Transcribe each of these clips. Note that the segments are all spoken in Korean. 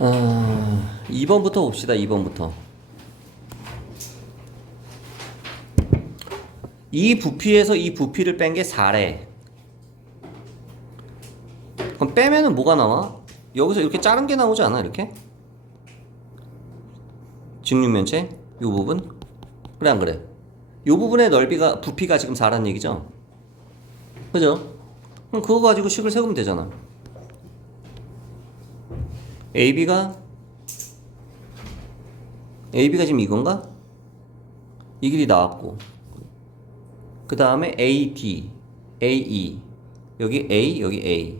2번부터 봅시다. 2번부터. 이 부피에서 이 부피를 뺀 게 4래. 그럼 빼면은 뭐가 나와? 여기서 이렇게 자른 게 나오지 않아? 이렇게? 직육면체? 요 부분? 그래 안 그래? 요 부분의 넓이가 부피가 지금 4라는 얘기죠? 그죠? 그럼 그거 가지고 식을 세우면 되잖아. AB가 지금 이건가? 이 길이 나왔고 그 다음에 AD, AE 여기 A, 여기 A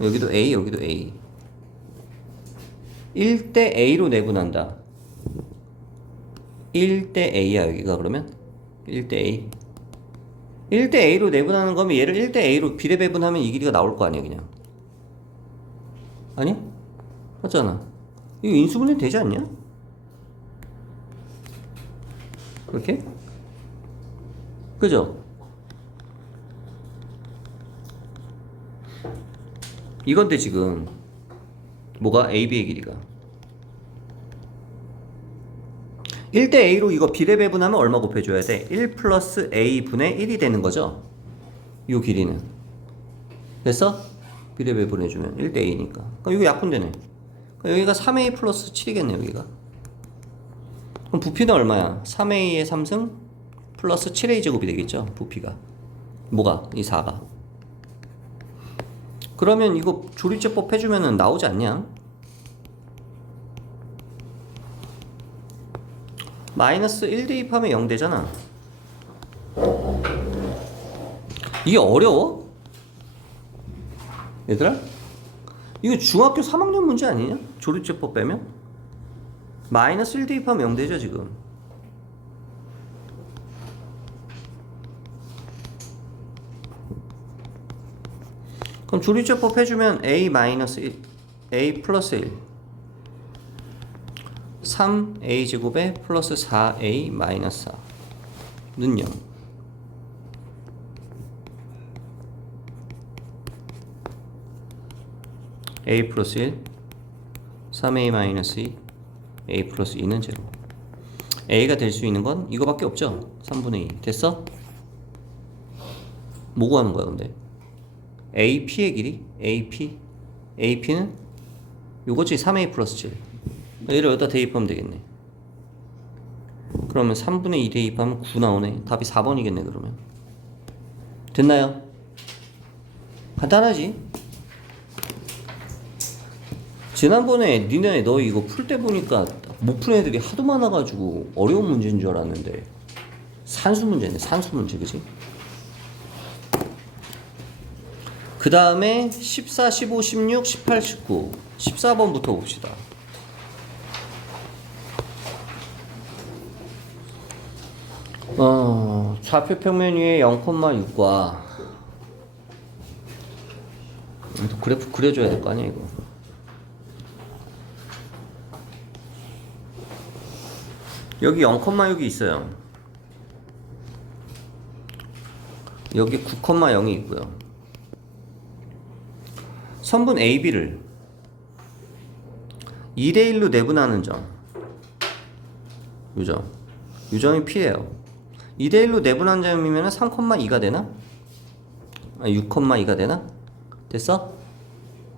여기도 A, 여기도 A 1대 A로 내분한다. 1대 A야 여기가 그러면 1대 A 1대 A로 내분하는 거면 얘를 1대 A로 비례배분하면 이 길이가 나올 거 아니야 그냥. 아니? 맞잖아. 이거 인수분해 되지 않냐? 그렇게? 그죠? 이건데 지금 뭐가 AB의 길이가 1대 A로 이거 비례배분하면 얼마 곱해줘야 돼? 1 플러스 A분의 1이 되는 거죠? 이 길이는 됐어? 비례배분해주면 1대 A니까 그럼 이거 약분되네. 그럼 여기가 3A 플러스 7이겠네 여기가. 그럼 부피는 얼마야? 3A의 3승 플러스 7A 제곱이 되겠죠 부피가. 뭐가? 이 4가. 그러면 이거 조리제법 해주면은 나오지 않냐? 마이너스 1 대입하면 0 되잖아. 이게 어려워? 얘들아? 이거 중학교 3학년 문제 아니냐? 조리제법 빼면? 마이너스 1 대입하면 0 되죠 지금. 그럼 조리제법 해주면 A 마이너스 1 A 플러스 1 3A 제곱에 플러스 4A 마이너스 4는 0. A 플러스 1 3A 마이너스 2 A 플러스 2는 0. A가 될 수 있는 건 이거밖에 없죠. 3분의 2 됐어? 뭐 구하는 거야 근데? AP의 길이? AP는 요거지 3A 플러스 7 얘를 여기다 대입하면 되겠네. 그러면 3분의 2 대입하면 9 나오네. 답이 4번이겠네 그러면. 됐나요? 간단하지? 지난번에 니네 너 이거 풀 때 보니까 못 푼 애들이 하도 많아가지고 어려운 문제인 줄 알았는데 산수 문제네. 산수 문제 그지? 그 다음에 14, 15, 16, 18, 19 14번부터 봅시다. 좌표 평면 위에 0,6과 또 그래프 그려줘야 될 거 아니야 이거. 여기 0,6이 있어요. 여기 9,0이 있고요. 선분 AB를 2대1로 내분하는 점 요점 요점이 P예요. 2대1로 내분한 점이면 3,2가 되나? 6,2가 되나? 됐어?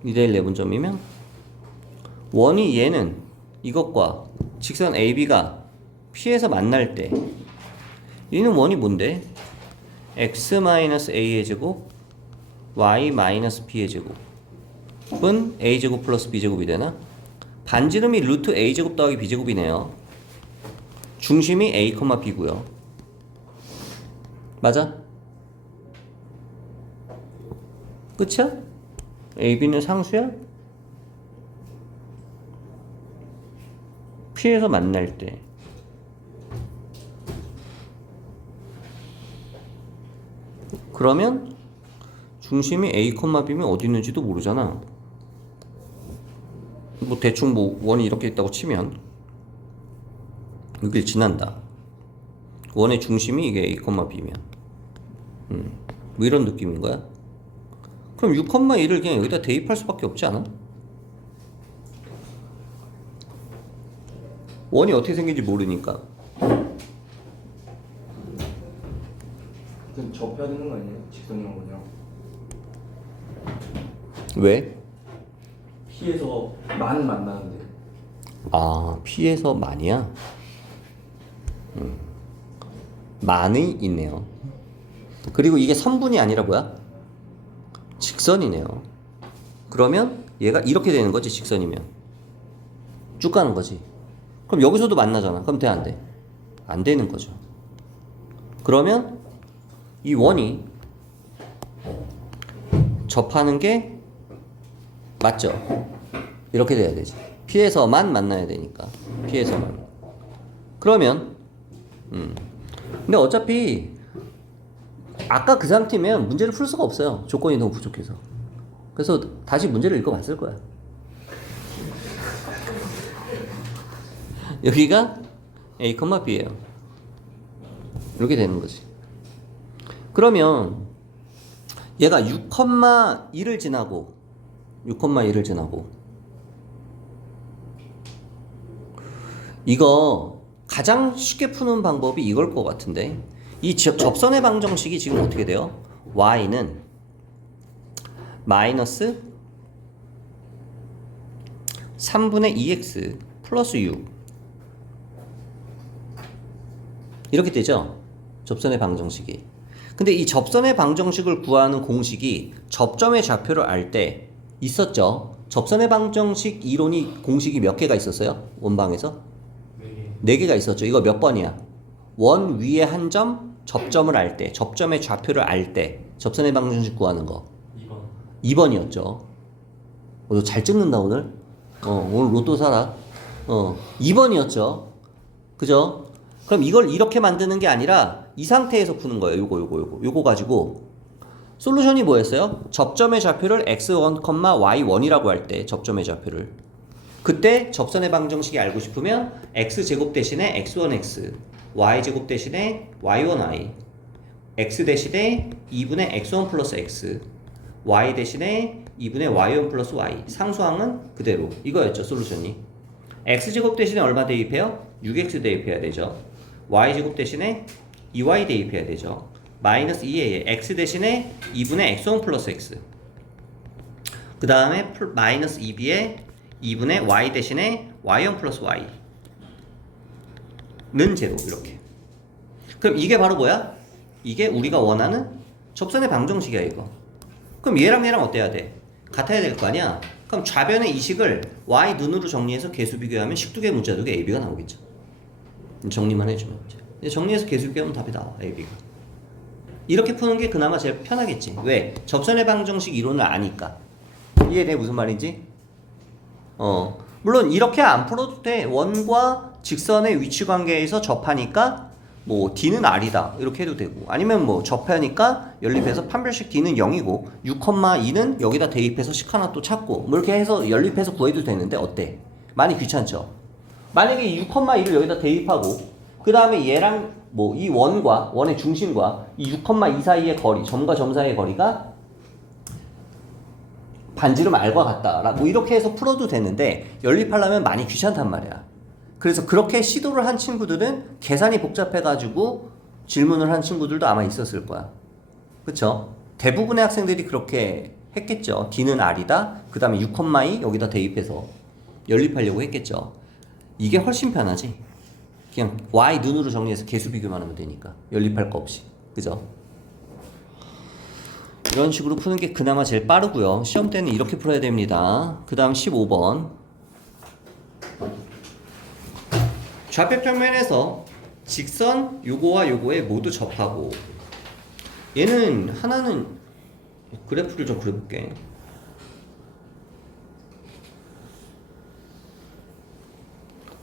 2대1 내분점이면 원이 얘는 이것과 직선 AB가 P에서 만날 때 얘는 원이 뭔데? x-a의 제곱 y-b의 제곱은 a제곱 플러스 b제곱이 되나? 반지름이 루트 a제곱 더하기 b제곱이네요. 중심이 a, b고요. 맞아? 끝이야? AB는 상수야? P에서 만날 때 그러면 중심이 A, B면 어디 있는지도 모르잖아. 뭐 대충 뭐 원이 이렇게 있다고 치면 여길 지난다. 원의 중심이 이게 A, B면 뭐 이런 느낌인 거야? 그럼 6,1을 그냥 여기다 대입할 수밖에 없지 않아? 원이 어떻게 생긴지 모르니까. 그럼 접해야 되는 거 아니에요? 직선이랑 원이랑 왜? P에서 만 만나는데 아, P에서 만이야? 만이 있네요. 그리고 이게 선분이 아니라 뭐야? 직선이네요. 그러면 얘가 이렇게 되는 거지, 직선이면. 쭉 가는 거지. 그럼 여기서도 만나잖아. 그럼 돼, 안 돼? 안 되는 거죠. 그러면 이 원이 접하는 게 맞죠? 이렇게 돼야 되지. P에서만 만나야 되니까. P에서만. 그러면 근데 어차피 아까 그 상태면 문제를 풀 수가 없어요. 조건이 너무 부족해서. 그래서 다시 문제를 읽어봤을 거야. 여기가 A, B예요. 이렇게 되는 거지. 그러면 얘가 6,1을 지나고 6,1을 지나고 이거 가장 쉽게 푸는 방법이 이걸 것 같은데 이 접선의 방정식이 지금 어떻게 돼요? y는 마이너스 3분의 2x 플러스 6 이렇게 되죠? 접선의 방정식이. 근데 이 접선의 방정식을 구하는 공식이 접점의 좌표를 알 때 있었죠? 접선의 방정식 이론이 공식이 몇 개가 있었어요? 원방에서? 4개가 있었죠. 이거 몇 번이야? 원 위에 한 점, 접점을 알 때, 접점의 좌표를 알 때 접선의 방정식 구하는 거 2번 2번이었죠. 너 잘 찍는다 오늘? 오늘 로또 사라. 2번이었죠. 그죠? 그럼 이걸 이렇게 만드는 게 아니라 이 상태에서 푸는 거예요. 요거 가지고 솔루션이 뭐였어요? 접점의 좌표를 x1, y1이라고 할 때 접점의 좌표를 그때 접선의 방정식이 알고 싶으면 x제곱 대신에 x1x y제곱 대신에 y1y x 대신에 2분의 x1 플러스 x y 대신에 2분의 y1 플러스 y 상수항은 그대로 이거였죠. 솔루션이 x제곱 대신에 얼마 대입해요? 6x 대입해야 되죠. y제곱 대신에 2y 대입해야 되죠. 마이너스 2에 x 대신에 2분의 x1 플러스 x 그 다음에 마이너스 2b에 2분의 y 대신에 y1 플러스 y 는 제로 이렇게. 그럼 이게 바로 뭐야? 이게 우리가 원하는 접선의 방정식이야 이거. 그럼 얘랑 어때야 돼? 같아야 될 거 아니야? 그럼 좌변의 이식을 y 눈으로 정리해서 개수 비교하면 식두개 문자두개 AB가 나오겠죠. 정리만 해주면 이제 정리해서 개수 비교하면 답이 나와 AB가. 이렇게 푸는 게 그나마 제일 편하겠지. 왜? 접선의 방정식 이론을 아니까. 이해돼 무슨 말인지? 물론 이렇게 안 풀어도 돼. 원과 직선의 위치 관계에서 접하니까 뭐 D는 R이다 이렇게 해도 되고 아니면 뭐 접하니까 연립해서 판별식 D는 0이고 6,2는 여기다 대입해서 식 하나 또 찾고 뭐 이렇게 해서 연립해서 구해도 되는데 어때? 많이 귀찮죠? 만약에 이 6,2를 여기다 대입하고 그 다음에 얘랑 뭐 이 원과 원의 중심과 이 6,2 사이의 거리 점과 점 사이의 거리가 반지름 R과 같다 뭐 이렇게 해서 풀어도 되는데 연립하려면 많이 귀찮단 말이야. 그래서 그렇게 시도를 한 친구들은 계산이 복잡해가지고 질문을 한 친구들도 아마 있었을 거야. 그쵸? 대부분의 학생들이 그렇게 했겠죠. D는 R이다. 그 다음에 6,2 여기다 대입해서 연립하려고 했겠죠. 이게 훨씬 편하지. 그냥 Y 눈으로 정리해서 개수 비교만 하면 되니까. 연립할 거 없이. 그죠? 이런 식으로 푸는 게 그나마 제일 빠르고요. 시험 때는 이렇게 풀어야 됩니다. 그 다음 15번. 좌표 평면에서 직선 요거와 요거에 모두 접하고 얘는 하나는 그래프를 좀 그려볼게.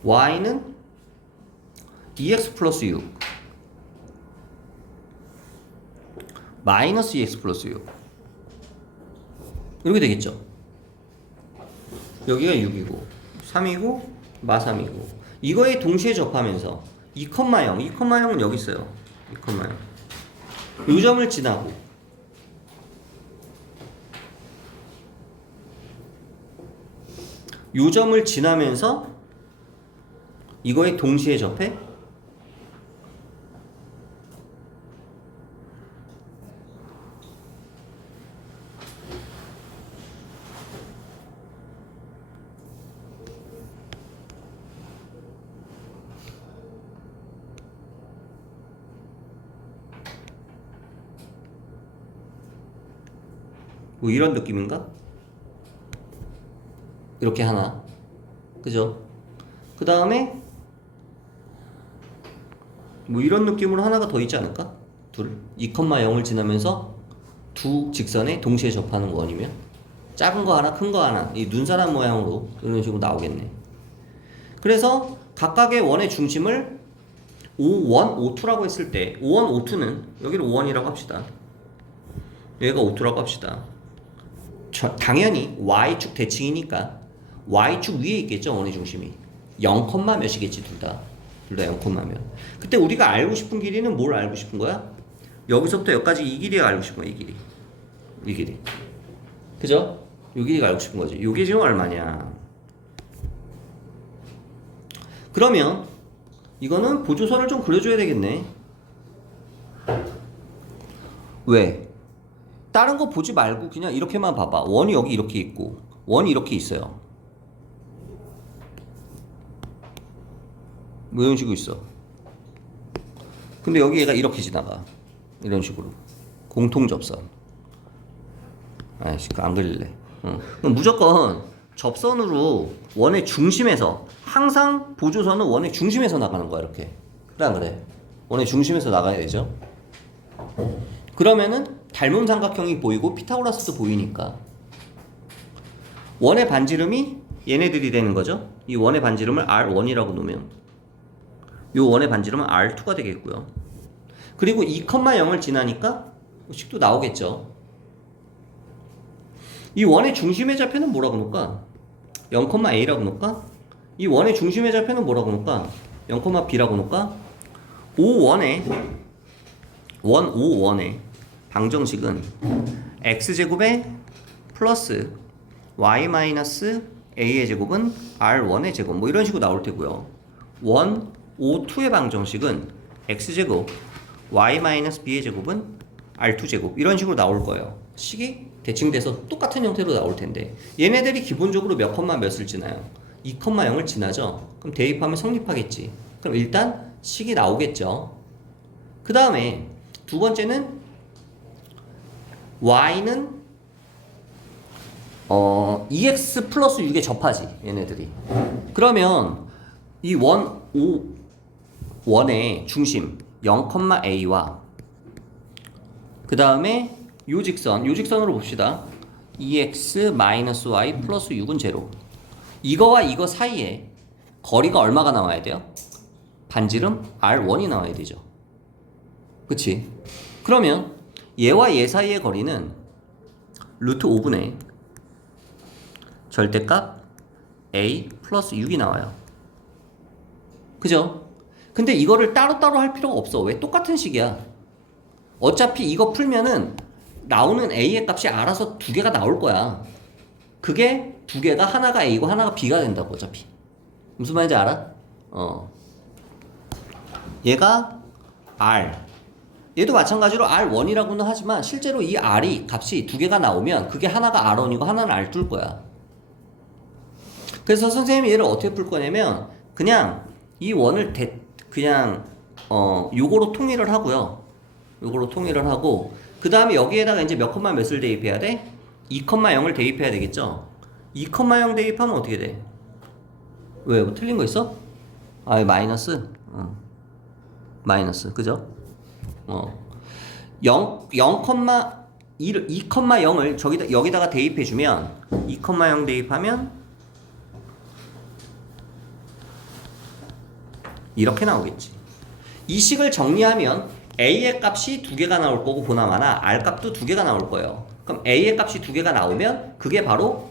y는 2x 플러스 6 마이너스 2x 플러스 6 이렇게 되겠죠. 여기가 6이고 3이고 마3이고 이거에 동시에 접하면서 2,0 2,0은 여기 있어요. 2,0 이 점을 지나고 이 점을 지나면서 이거에 동시에 접해? 뭐 이런 느낌인가? 이렇게 하나, 그죠? 그 다음에 뭐 이런 느낌으로 하나가 더 있지 않을까? 둘, 2,0을 지나면서 두 직선에 동시에 접하는 원이면 작은 거 하나, 큰 거 하나, 이 눈사람 모양으로 이런 식으로 나오겠네. 그래서 각각의 원의 중심을 O1, O2라고 했을 때 O1, O2는 여기를 O1이라고 합시다. 얘가 O2라고 합시다. 당연히 Y축 대칭이니까 Y축 위에 있겠죠, 원의 중심이. 0, 몇이겠지, 둘 다 0, 몇. 그때 우리가 알고 싶은 길이는 뭘 알고 싶은 거야? 여기서부터 여기까지 이 길이가 알고 싶은 거야, 이 길이. 그죠? 이 길이가 알고 싶은 거지. 이게 지금 얼마냐? 그러면 이거는 보조선을 좀 그려줘야 되겠네. 왜? 다른 거 보지 말고 그냥 이렇게만 봐봐. 원이 여기 이렇게 있고 원이 이렇게 있어요. 뭐 이런 식으로 있어. 근데 여기 얘가 이렇게 지나가. 이런 식으로. 공통접선. 아이씨, 안 그릴래. 그럼 무조건 접선으로 원의 중심에서, 항상 보조선은 원의 중심에서 나가는 거야, 이렇게. 그래, 안 그래? 원의 중심에서 나가야 되죠. 그러면은 닮은 삼각형이 보이고 피타고라스도 보이니까 원의 반지름이 얘네들이 되는 거죠. 이 원의 반지름을 R1이라고 놓으면 이 원의 반지름은 R2가 되겠고요. 그리고 2,0을 지나니까 식도 나오겠죠. 이 원의 중심의 좌표는 뭐라고 놓을까? 0,A라고 놓을까? 이 원의 중심의 좌표는 뭐라고 놓을까? 0,B라고 놓을까? O1의 방정식은 x제곱에 플러스 y 마이너스 a의 제곱은 r1의 제곱, 뭐 이런 식으로 나올 테고요. 1O2의 방정식은 x제곱 y 마이너스 b의 제곱은 r2제곱, 이런 식으로 나올 거예요. 식이 대칭돼서 똑같은 형태로 나올 텐데 얘네들이 기본적으로 몇 컴마 몇을 지나요? 2,0을 지나죠. 그럼 대입하면 성립하겠지. 그럼 일단 식이 나오겠죠. 그 다음에 두 번째는 y는 2x 플러스 6에 접하지, 얘네들이. 그러면 이 원의 중심 0,a와 그 다음에 요 직선으로 봅시다. 2x 마이너스 y 플러스 6은 제로. 이거와 이거 사이에 거리가 얼마가 나와야 돼요? 반지름 R1이 나와야 되죠. 그치? 그러면 얘와 얘 사이의 거리는 루트 5분의 절대값 a 플러스 6이 나와요. 그죠? 근데 이거를 따로따로 할 필요가 없어. 왜? 똑같은 식이야. 어차피 이거 풀면은 나오는 a의 값이 알아서 두 개가 나올 거야. 그게 두 개가 하나가 a고 하나가 b가 된다고, 어차피. 무슨 말인지 알아? 얘가 r, 얘도 마찬가지로 R1이라고는 하지만 실제로 이 R이 값이 두 개가 나오면 그게 하나가 R1이고 하나는 R2일 거야. 그래서 선생님이 얘를 어떻게 풀 거냐면 그냥 이 원을 요거로 통일을 하고요. 요거로 통일을 하고 그 다음에 여기에다가 이제 몇 컴마 몇을 대입해야 돼? 2,0을 대입해야 되겠죠. 2,0 대입하면 어떻게 돼? 왜? 뭐 틀린 거 있어? 마이너스? 마이너스, 그죠? 2,0을 여기다가 대입해주면 2,0 대입하면 이렇게 나오겠지. 이 식을 정리하면 A의 값이 두 개가 나올 거고 보나마나 R 값도 두 개가 나올 거예요. 그럼 A의 값이 두 개가 나오면 그게 바로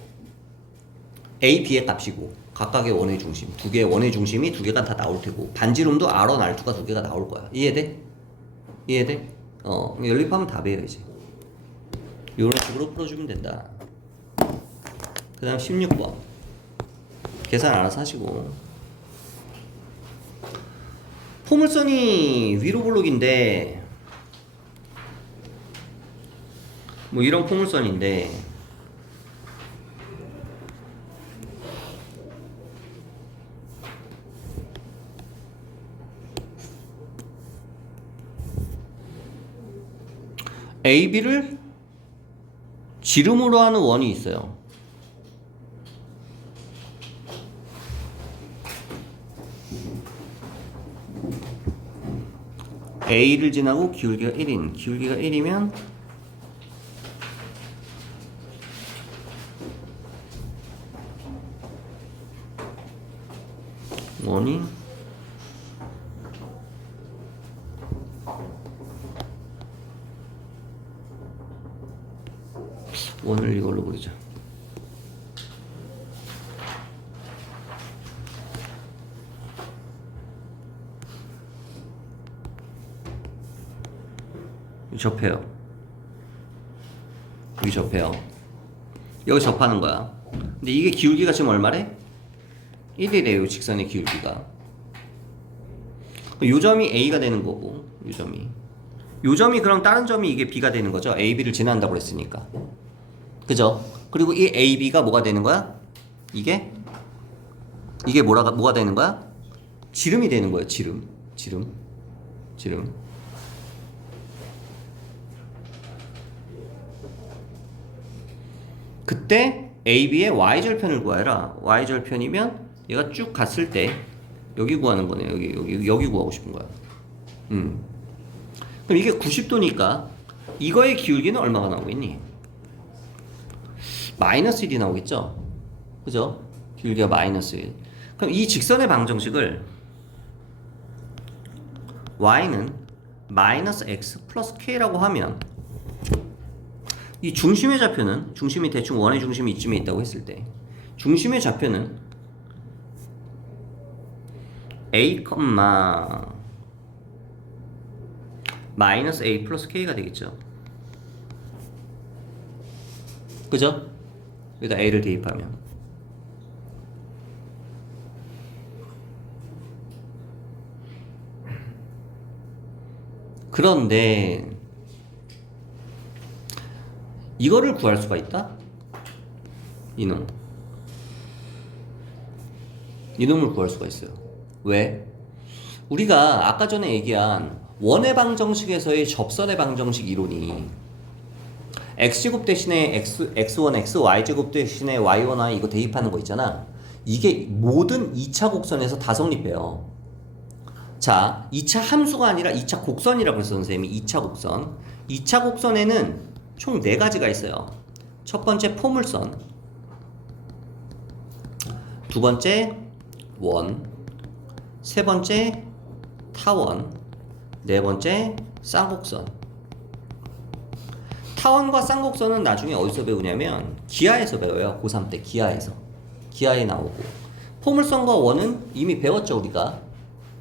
A, B의 값이고 각각의 원의 중심, 두 개의 원의 중심이 두 개가 다 나올 테고 반지름도 R1, R2가 두 개가 나올 거야. 이해돼? 이해돼? 연립하면 답이에요, 이제. 이런 식으로 풀어주면 된다. 그 다음 16번 계산 알아서 하시고 포물선이 위로 블록인데 뭐 이런 포물선인데 AB를 지름으로 하는 원이 있어요. A를 지나고 기울기가 1인 기울기가 1이면 원이 원을 이걸로 그리자. 접해요. 여기 접해요. 여기 접하는 거야. 근데 이게 기울기가 지금 얼마래? 1이래요. 직선의 기울기가. 요 점이 A가 되는 거고 요 점이 그럼 다른 점이 이게 B가 되는 거죠. AB를 지난다고 그랬으니까. 그죠? 그리고 이 AB가 뭐가 되는 거야? 이게 뭐가 되는 거야? 지름이 되는 거예요. 지름. 그때 AB의 Y절편을 구하라. Y절편이면 얘가 쭉 갔을 때 여기 구하는 거네요. 여기 구하고 싶은 거야. 그럼 이게 90도니까 이거의 기울기는 얼마가 나오겠니? 마이너스 1이 나오겠죠? 그죠? 기울기가 마이너스 1. 그럼 이 직선의 방정식을 y는 마이너스 x 플러스 k라고 하면 이 중심의 좌표는 중심이 대충 원의 중심이 이쯤에 있다고 했을 때 중심의 좌표는 a, 마이너스 a 플러스 k가 되겠죠. 그죠? 여기다 a를 대입하면 그런데 이거를 구할 수가 있다? 이놈을 구할 수가 있어요. 왜? 우리가 아까 전에 얘기한 원의 방정식에서의 접선의 방정식 이론이 x제곱 대신에 x1x, y제곱 대신에 y1y 이거 대입하는 거 있잖아. 이게 모든 2차 곡선에서 다 성립해요. 자, 2차 함수가 아니라 2차 곡선이라고 했어 선생님이. 2차 곡선. 2차 곡선에는 총 4가지가 있어요. 첫 번째 포물선, 두 번째 원, 세 번째 타원, 네 번째 쌍곡선. 타원과 쌍곡선은 나중에 어디서 배우냐면 기하에서 배워요. 고3 때 기하에 나오고. 포물선과 원은 이미 배웠죠 우리가.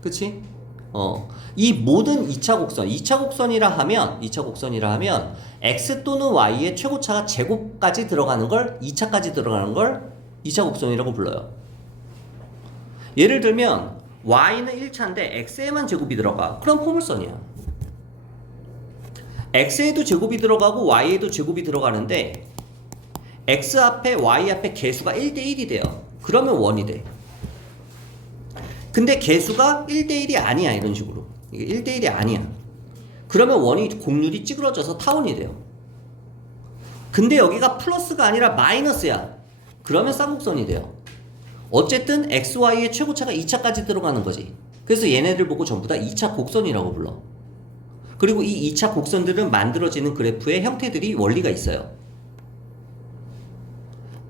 그치? 이 모든 2차 곡선이라 하면 x 또는 y의 최고차가 제곱까지 들어가는 걸 2차까지 들어가는 걸 2차 곡선이라고 불러요. 예를 들면 y는 1차인데 x에만 제곱이 들어가. 그럼 포물선이야. x에도 제곱이 들어가고 y에도 제곱이 들어가는데 x 앞에 y 앞에 개수가 1대1이 돼요. 그러면 원이 돼. 근데 개수가 1대1이 아니야. 이런 식으로. 이게 1대1이 아니야. 그러면 원이 곡률이 찌그러져서 타원이 돼요. 근데 여기가 플러스가 아니라 마이너스야. 그러면 쌍곡선이 돼요. 어쨌든 XY의 최고차가 2차까지 들어가는 거지. 그래서 얘네들 보고 전부 다 2차 곡선이라고 불러. 그리고 이 2차 곡선들은 만들어지는 그래프의 형태들이 원리가 있어요.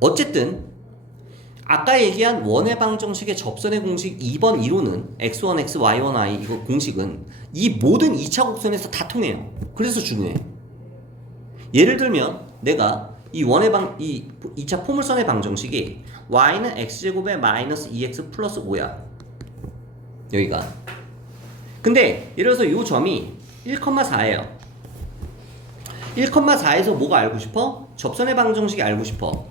어쨌든 아까 얘기한 원의 방정식의 접선의 공식 2번 이론은 x1x, y1y 이거 공식은 이 모든 2차 곡선에서 다 통해요. 그래서 중요해. 예를 들면 내가 이 2차 포물선의 방정식이 y는 x제곱에 마이너스 2x 플러스 5야. 여기가. 근데 예를 들어서 이 점이 1,4예요. 1,4에서 뭐가 알고 싶어? 접선의 방정식이 알고 싶어.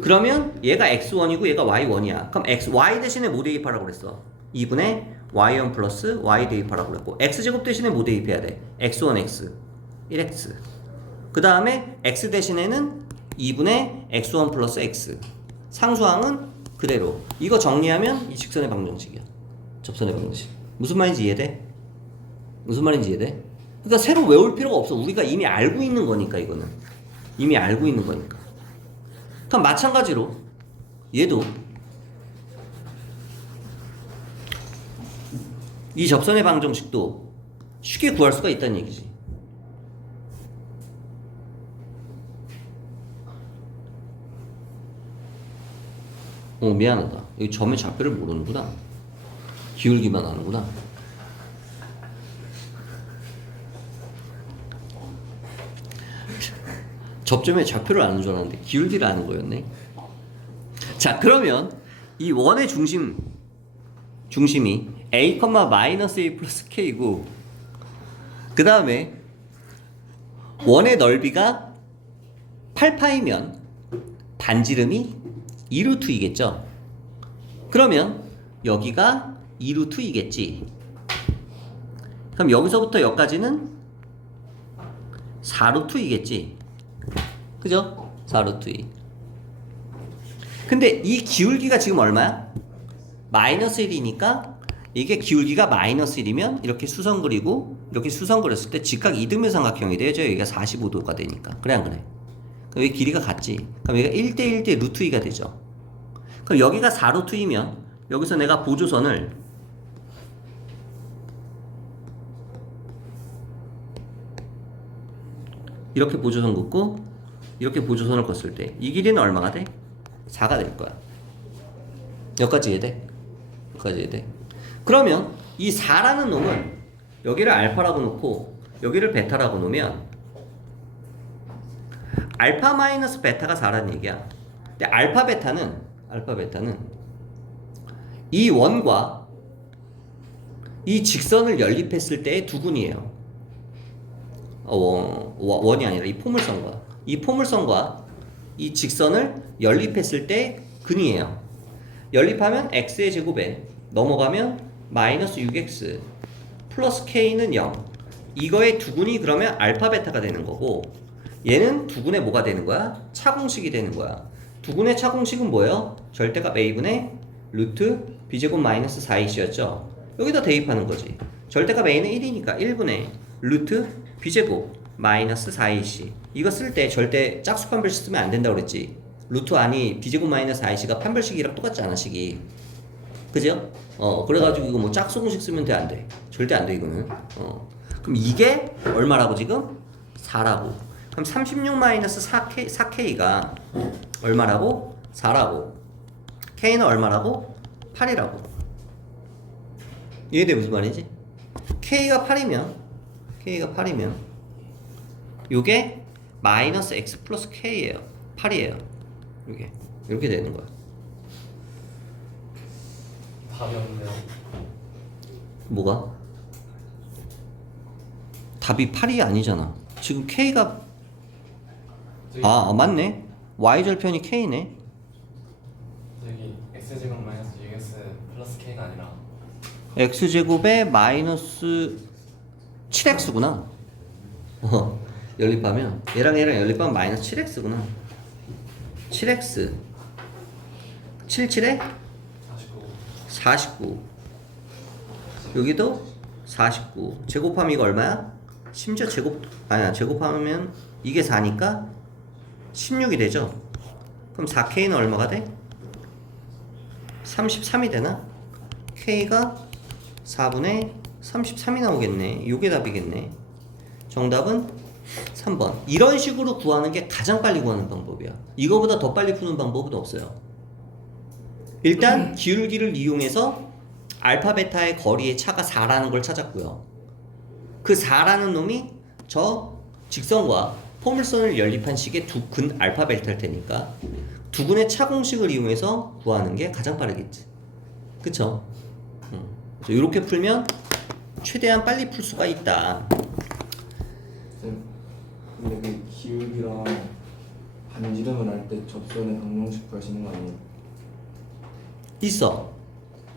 그러면 얘가 x1이고 얘가 y1이야. 그럼 y 대신에 뭐 대입하라고 그랬어? 2분의 y1 플러스 y 대입하라고 그랬고 x제곱 대신에 뭐 대입해야 돼? x1x 1x 그 다음에 x 대신에는 2분의 x1 플러스 x 상수항은 그대로 이거 정리하면 이 직선의 방정식이야. 접선의 방정식. 무슨 말인지 이해돼? 무슨 말인지 이해돼? 그러니까 새로 외울 필요가 없어. 우리가 이미 알고 있는 거니까 이거는 이미 알고 있는 거니까. 그럼 마찬가지로 얘도 이 접선의 방정식도 쉽게 구할 수가 있다는 얘기지. 미안하다. 여기 점의 좌표를 모르는구나. 기울기만 아는구나. 접점의 좌표를 아는 줄 알았는데 기울기를 아는 거였네. 자, 그러면 이 원의 중심이 a, -a 플러스 k고 그 다음에 원의 넓이가 8파이면 반지름이 2루트이겠죠. 그러면 여기가 2루트이겠지. 그럼 여기서부터 여기까지는 4루트이겠지. 그죠? 4루트 2. 근데 이 기울기가 지금 얼마야? 마이너스 1이니까 이게 기울기가 마이너스 1이면 이렇게 수선 그리고 이렇게 수선 그렸을 때 직각 이등변 삼각형이 되죠. 여기가 45도가 되니까. 그래 안 그래? 그럼 여기 길이가 같지. 그럼 여기가 1대 1대 루트 2가 되죠. 그럼 여기가 4루트 2면 여기서 내가 보조선을 이렇게 보조선 긋고 이렇게 보조선을 걷을 때 이 길이는 얼마가 돼? 4가 될 거야. 여기까지 이해돼? 여기까지 이해돼? 그러면 이 4라는 놈을 여기를 알파라고 놓고 여기를 베타라고 놓으면 알파 마이너스 베타가 4라는 얘기야. 근데 알파 베타는 이 원과 이 직선을 연립했을 때의 두근이에요. 원이 아니라 이 포물선과 이 직선을 연립했을 때 근이에요. 연립하면 x의 제곱에 넘어가면 마이너스 6x 플러스 k는 0. 이거의 두근이 그러면 알파 베타가 되는 거고 얘는 두근의 뭐가 되는 거야? 차공식이 되는 거야. 두근의 차공식은 뭐예요? 절대값 a분의 루트 b제곱 마이너스 4ac였죠. 여기다 대입하는 거지. 절대값 a는 1이니까 1분의 루트 b제곱 마이너스 4ac. 이거 쓸 때 절대 짝수 판별식 쓰면 안 된다고 그랬지. 루트 안이 b제곱 마이너스 4ac가 판별식이랑 똑같지 않아, 식이. 그죠? 그래가지고 이거 뭐 짝수 공식 쓰면 돼, 안 돼? 절대 안 돼, 이거는. 그럼 이게 얼마라고 지금? 4라고. 그럼 36 마이너스 4K가 얼마라고? 4라고. K는 얼마라고? 8이라고. 이해돼? 무슨 말이지? K가 8이면 요게 마이너스 X 플러스 K예요. 8이에요. 요게. 이렇게 되는 거야. 답이 없네요. 뭐가? 답이 8이 아니잖아. 지금 K가 맞네. Y절편이 K네. 여기 x제곱 마이너스 6x 플러스 k가 아니라 X제곱에 마이너스 7X구나. 연립하면 얘랑 연립하면 마이너스 7X구나. 7X 77에 49. 여기도 49. 제곱하면 이거 얼마야? 심지어 제곱하면 이게 4니까 16이 되죠. 그럼 4K는 얼마가 돼? 33이 되나? K가 4분의 33이 나오겠네. 요게 답이겠네. 정답은 3번. 이런 식으로 구하는 게 가장 빨리 구하는 방법이야. 이거보다 더 빨리 푸는 방법은 없어요. 일단 기울기를 이용해서 알파 베타의 거리의 차가 4라는 걸 찾았고요. 그 4라는 놈이 저 직선과 포물선을 연립한 식의 두 근 알파 베타일 테니까 두 근의 차 공식을 이용해서 구하는 게 가장 빠르겠지. 그쵸? 그래서 이렇게 풀면 최대한 빨리 풀 수가 있다. 쌤, 근데 그 기울기랑 반지름을 할 때 접선의 방정식 구하시는 거 아니에요? 있어.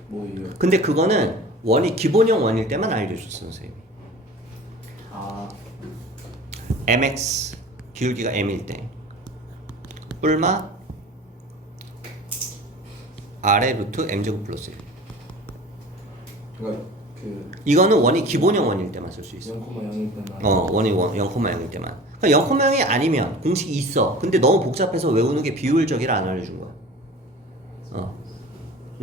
뭐 이거? 근데 그거는 원이 기본형 원일 때만 알려줬어 선생님이. 아, mx 기울기가 m일 때 뿔마 아래 루트 m제곱 플러스 1. 그러니까 그 이거는 원이 기본형 원일 때만 쓸 수 있어. 0,0일 때만. 원이 0,0일 때만. 그러니까 0,0이 아니면 공식이 있어. 근데 너무 복잡해서 외우는 게 비효율적이라 안 알려준 거야.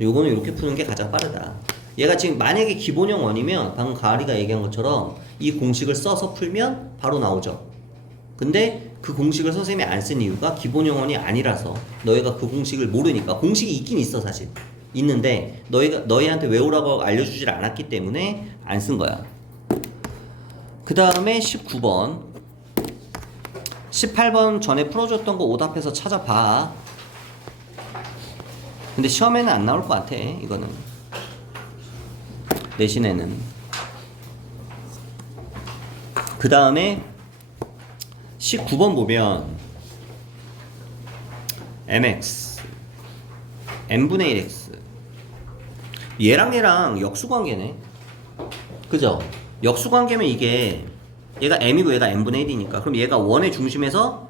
요거는 이렇게 푸는 게 가장 빠르다. 얘가 지금 만약에 기본형 원이면 방금 가을이가 얘기한 것처럼 이 공식을 써서 풀면 바로 나오죠. 근데 그 공식을 선생님이 안 쓴 이유가 기본형 원이 아니라서 너희가 그 공식을 모르니까. 공식이 있긴 있어 사실. 있는데 너희한테 외우라고 알려주질 않았기 때문에 안 쓴 거야. 그 다음에 19번 18번 전에 풀어줬던 거 오답해서 찾아봐. 근데 시험에는 안 나올 것 같아 이거는. 내신에는. 그 다음에 19번 보면 mx n분의 1x 얘랑 역수관계네. 그죠? 역수관계면 이게 얘가 m이고 얘가 n분의 1이니까 그럼 얘가 원의 중심에서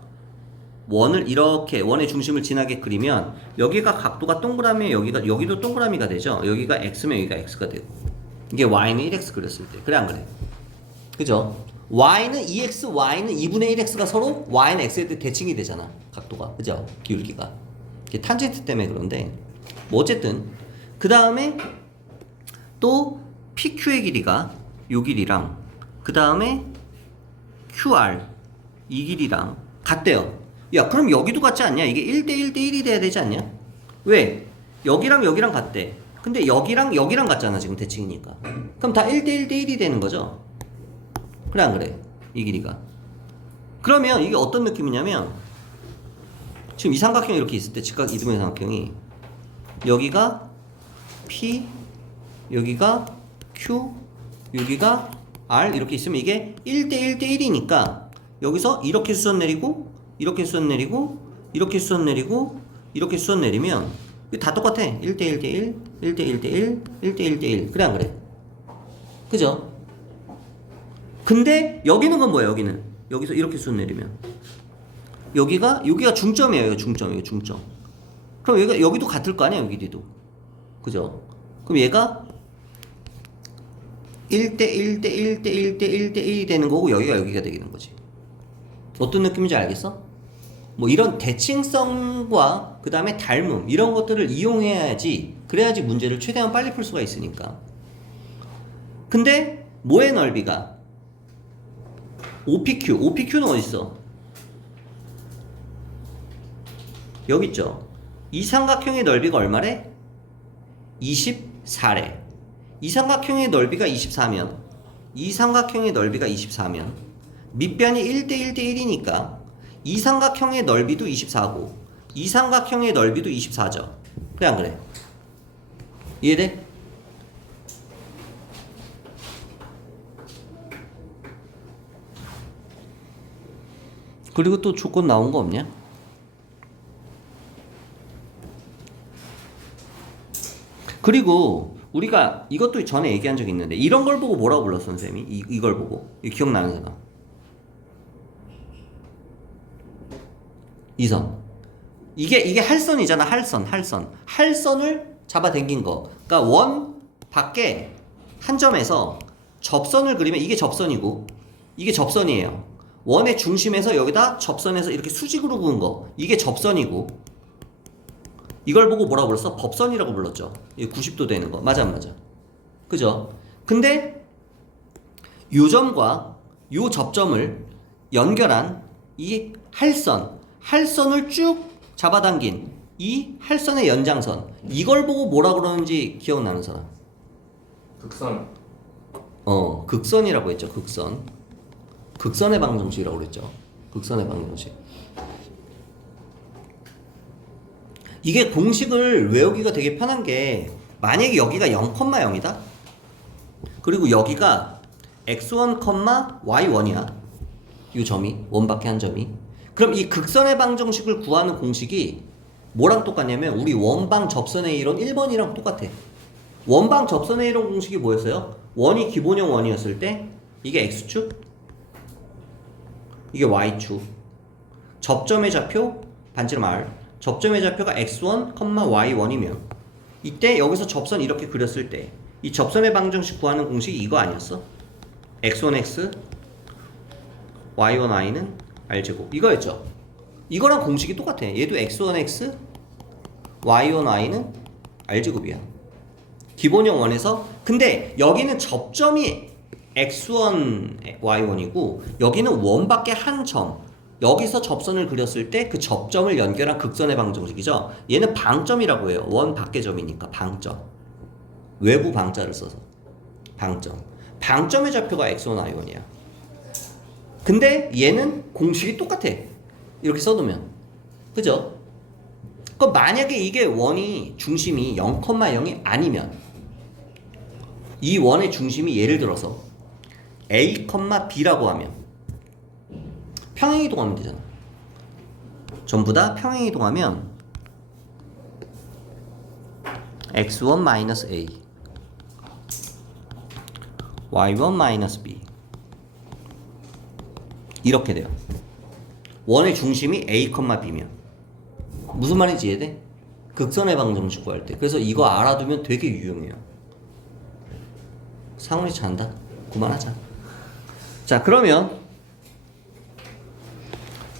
원을 이렇게 원의 중심을 지나게 그리면 여기가 각도가 동그라미 여기도 동그라미가 되죠. 여기가 x면 여기가 x가 되고 이게 y는 1x 그렸을 때. 그래 안 그래? 그죠? y는 2x, y는 2분의 1x가 서로 y는 x에 대칭이 되잖아. 각도가. 그죠? 기울기가. 이게 탄젠트 때문에 그런데 뭐 어쨌든 그 다음에 또 PQ의 길이가 요 길이랑 그 다음에 QR 이 길이랑 같대요. 야 그럼 여기도 같지 않냐? 이게 1대1 대1이 돼야 되지 않냐? 왜? 여기랑 여기랑 같대. 근데 여기랑 같잖아 지금 대칭이니까. 그럼 다 1대1 대1이 되는 거죠? 그래 안 그래? 이 길이가. 그러면 이게 어떤 느낌이냐면 지금 이 삼각형이 이렇게 있을 때 직각 이등분의 삼각형이 여기가 P 여기가 Q 여기가 R 이렇게 있으면 이게 1대1 대1이니까 여기서 이렇게 수선 내리고 이렇게 수선 내리고 이렇게 수선 내리고 이렇게 수선 내리면 이거 다 똑같아. 1대1 대1 1대1 대1 1대1 대1 그래 안 그래? 그죠? 근데 여기는 건 뭐야? 여기는 여기서 이렇게 수선 내리면 여기가 중점이에요. 중점. 그럼 여기도 같을 거 아니야? 여기도. 그죠? 그럼 얘가 1대1 대1 대1 대1 대1이 되는 거고 여기가 되는 거지. 어떤 느낌인지 알겠어? 뭐 이런 대칭성과 그 다음에 닮음 이런 것들을 이용해야지 그래야지 문제를 최대한 빨리 풀 수가 있으니까. 근데 뭐의 넓이가 OPQ는 어디 있어? 여기 있죠. 이 삼각형의 넓이가 얼마래? 24래. 이 삼각형의 넓이가 24면 이 삼각형의 넓이가 24면 밑변이 1대1 대1이니까 이 삼각형의 넓이도 24고 이 삼각형의 넓이도 24죠. 그래 안 그래? 이해돼? 그리고 또 조건 나온 거 없냐? 그리고 우리가 이것도 전에 얘기한 적이 있는데 이런 걸 보고 뭐라고 불렀어 선생님이? 이걸 보고 이거 기억나는 사람? 이선 이게 할선이잖아. 할선을 잡아당긴 거. 그러니까 원 밖에 한 점에서 접선을 그리면 이게 접선이고 이게 접선이에요. 원의 중심에서 여기다 접선에서 이렇게 수직으로 그은 거 이게 접선이고 이걸 보고 뭐라고 불렀어? 법선이라고 불렀죠. 이게 90도 되는 거. 맞아 안 맞아? 그죠? 근데 요 점과 요 접점을 연결한 이 할선을 쭉 잡아당긴 이 할선의 연장선 이걸 보고 뭐라 그러는지 기억나는 사람? 극선. 극선이라고 했죠. 극선의 방정식이라고 그랬죠. 극선의 방정식. 이게 공식을 외우기가 되게 편한 게 만약에 여기가 0,0이다. 그리고 여기가 x1, y1이야. 이 점이 원밖에 한 점이. 그럼 이 극선의 방정식을 구하는 공식이 뭐랑 똑같냐면 우리 원방 접선의 이론 1번이랑 똑같아. 원방 접선의 이론 공식이 뭐였어요? 원이 기본형 원이었을 때 이게 x축, 이게 y축. 접점의 좌표 반지름 r. 접점의 좌표가 x1, y1이면 이때 여기서 접선 이렇게 그렸을 때 이 접선의 방정식 구하는 공식이 이거 아니었어? x1x, y1y는 r제곱 이거였죠. 이거랑 공식이 똑같아. 얘도 x1x, y1y는 r제곱이야. 기본형 원에서. 근데 여기는 접점이 x1, y1이고 여기는 원밖에 한 점. 여기서 접선을 그렸을 때 그 접점을 연결한 극선의 방정식이죠. 얘는 방점이라고 해요. 원 밖의 점이니까 방점. 외부 방자를 써서 방점. 방점의 좌표가 x1, y1이야. 근데 얘는 공식이 똑같아. 이렇게 써두면. 그죠? 그럼 만약에 이게 원이 중심이 0,0이 아니면 이 원의 중심이 예를 들어서 a, b라고 하면 평행이동하면 되잖아. 전부 다 평행이동하면 x1 a y1 b 이렇게 돼요. 원의 중심이 a, b면 무슨 말인지 이해돼? 극선의 방정식 구할 때. 그래서 이거 알아두면 되게 유용해요. 상훈이 잔다. 그만하자. 자, 그러면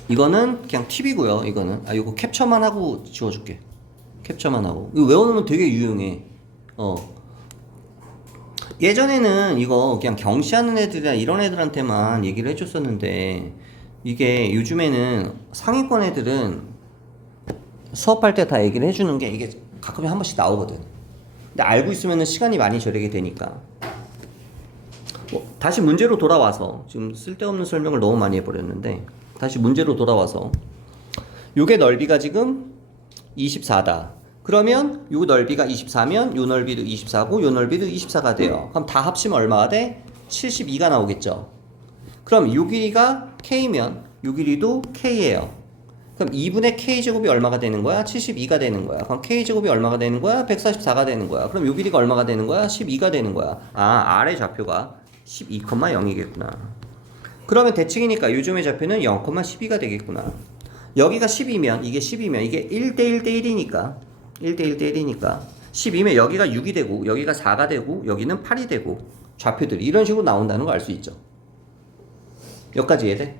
이거는 그냥 팁이고요. 이거는 이거 캡처만 하고 지워줄게. 캡처만 하고. 이거 외워놓으면 되게 유용해. 예전에는 이거 그냥 경시하는 애들이나 이런 애들한테만 얘기를 해줬었는데 이게 요즘에는 상위권 애들은 수업할 때 다 얘기를 해주는 게 이게 가끔씩 한 번씩 나오거든. 근데 알고 있으면 시간이 많이 절약이 되니까. 다시 문제로 돌아와서 지금 쓸데없는 설명을 너무 많이 해버렸는데 다시 문제로 돌아와서 요게 넓이가 지금 24다. 그러면 요 넓이가 24면 요 넓이도 24고 요 넓이도 24가 돼요. 그럼 다 합치면 얼마가 돼? 72가 나오겠죠. 그럼 요 길이가 k면 요 길이도 k예요. 그럼 2분의 k제곱이 얼마가 되는 거야? 72가 되는 거야. 그럼 k제곱이 얼마가 되는 거야? 144가 되는 거야. 그럼 요 길이가 얼마가 되는 거야? 12가 되는 거야. R의 좌표가 12,0이겠구나. 그러면 대칭이니까 요즘의 좌표는 0,12가 되겠구나. 여기가 10이면 이게 10이면 이게 1대1 대 1이니까 1대1 대 1이니까 10이면 여기가 6이 되고 여기가 4가 되고 여기는 8이 되고 좌표들이 이런 식으로 나온다는 거 알 수 있죠. 여기까지 이해돼?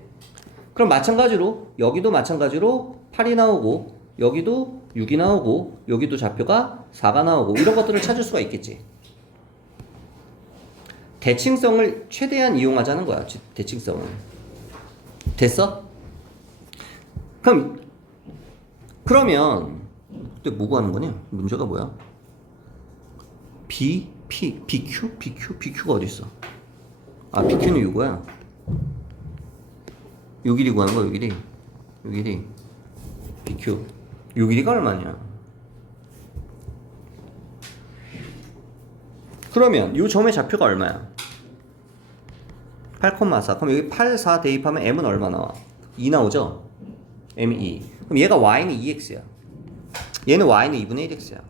그럼 마찬가지로 여기도 마찬가지로 8이 나오고 여기도 6이 나오고 여기도 좌표가 4가 나오고 이런 것들을 찾을 수가 있겠지. 대칭성을 최대한 이용하자는 거야. 대칭성을. 됐어? 그러면 그때 뭐 구하는 거냐? 문제가 뭐야? BQ가 어디 있어? BQ는 요거야. 요 길이 구하는 거야. 요 길이 BQ. 요 길이가 얼마냐? 그러면 요 점의 좌표가 얼마야? 8,4. 그럼 여기 8, 4 대입하면 m은 얼마 나와? 2 나오죠? m이 2. 그럼 얘가 y는 2x야. 얘는 y는 2분의 1x야.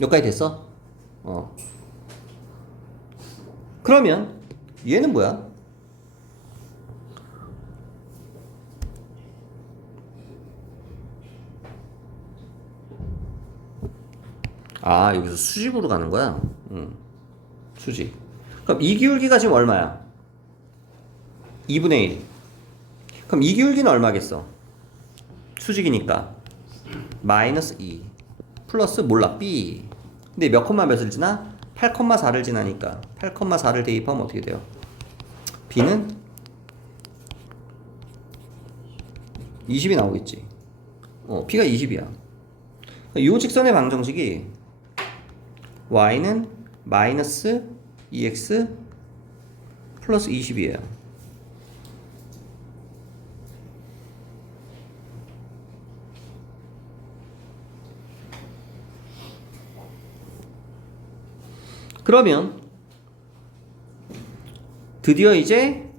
여기까지 됐어? 그러면 얘는 뭐야? 여기서 수직으로 가는 거야? 수직. 그럼 이 기울기가 지금 얼마야? 2분의 1. 그럼 이 기울기는 얼마겠어? 수직이니까 마이너스 2 플러스 몰라 b. 근데 몇 콤마 몇을 지나? 8,4를 지나니까 8,4를 대입하면 어떻게 돼요? b는 20이 나오겠지. b가 20이야. 이 직선의 방정식이 y는 마이너스 2x 플러스 20이에요. 그러면 드디어 이제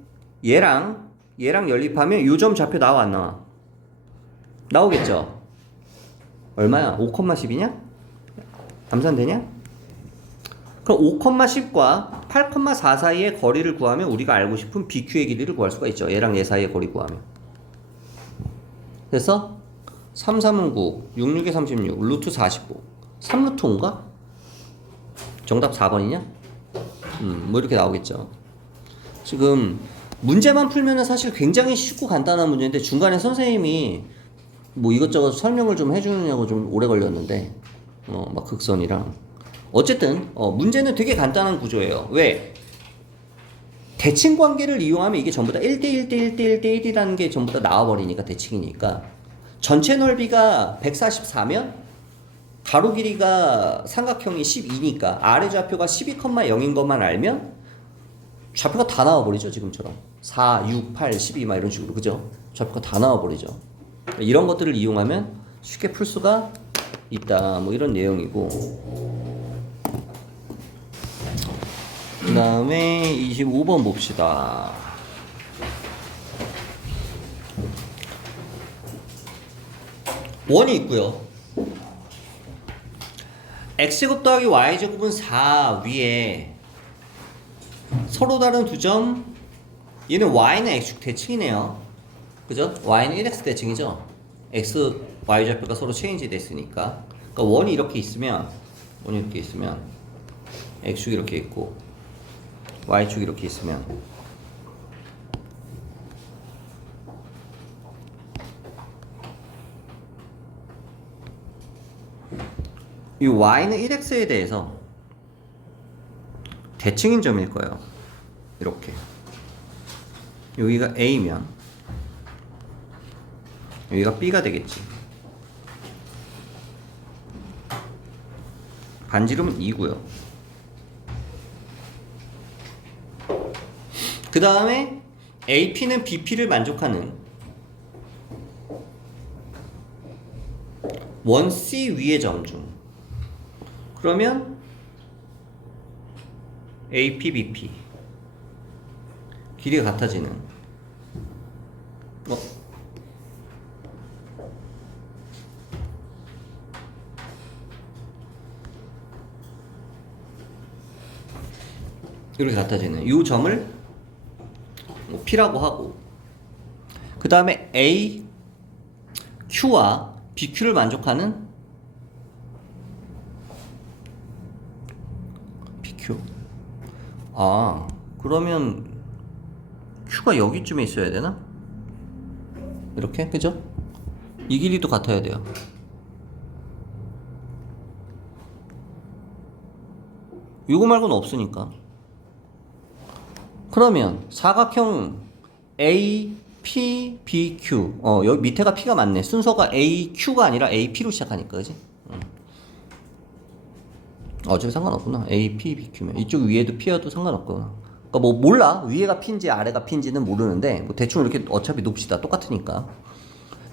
얘랑 연립하면 요 점 좌표 나와 안 나와? 나오겠죠? 얼마야? 5,10이냐? 감산되냐? 그럼 5,10과 8,4 사이의 거리를 구하면 우리가 알고 싶은 BQ의 길이를 구할 수가 있죠. 얘랑 얘 사이의 거리 구하면. 그래서 3, 3은 9, 6, 6에 36, 루트 45. 3루트 5인가? 정답 4번이냐? 뭐 이렇게 나오겠죠. 지금 문제만 풀면은 사실 굉장히 쉽고 간단한 문제인데 중간에 선생님이 뭐 이것저것 설명을 좀 해주느냐고 좀 오래 걸렸는데 막 극선이랑 어쨌든 문제는 되게 간단한 구조예요. 왜? 대칭 관계를 이용하면 이게 전부 다 1대 1대 1대 1대 1이라는 게 전부 다 나와버리니까 대칭이니까 전체 넓이가 144면 가로 길이가 삼각형이 12니까 아래 좌표가 12,0인 것만 알면 좌표가 다 나와버리죠. 지금처럼 4, 6, 8, 12 막 이런 식으로 그죠? 좌표가 다 나와버리죠. 이런 것들을 이용하면 쉽게 풀 수가 있다 뭐 이런 내용이고 그 다음에 25번 봅시다. 원이 있고요. x제곱 더하기 y제곱은 4 위에 서로 다른 두 점 얘는 y는 x축 대칭이네요. 그죠? y는 1x 대칭이죠. x, y 좌표가 서로 체인지 됐으니까. 그러니까 원이 이렇게 있으면 x축이 이렇게 있고 y축이 이렇게 있으면 이 y는 1x에 대해서 대칭인 점일 거예요. 이렇게 여기가 a면 여기가 b가 되겠지. 반지름은 2고요. 그 다음에 AP는 BP를 만족하는 원 C 위의 점 중 그러면 AP, BP 길이가 같아지는 이렇게 같아지는 이 점을 뭐 P라고 하고 그 다음에 A, Q와 BQ를 만족하는 BQ 그러면 Q가 여기쯤에 있어야 되나? 이렇게 그죠? 이 길이도 같아야 돼요. 이거 말고는 없으니까. 그러면 사각형 A, P, B, Q 여기 밑에가 P가 맞네. 순서가 A, Q가 아니라 A, P로 시작하니까 그지? 어차피 상관없구나. A, P, B, Q면 이쪽 위에도 P여도 상관없구나. 그러니까 뭐 몰라. 위에가 P인지 아래가 P인지는 모르는데 뭐 대충 이렇게 어차피 놉시다. 똑같으니까.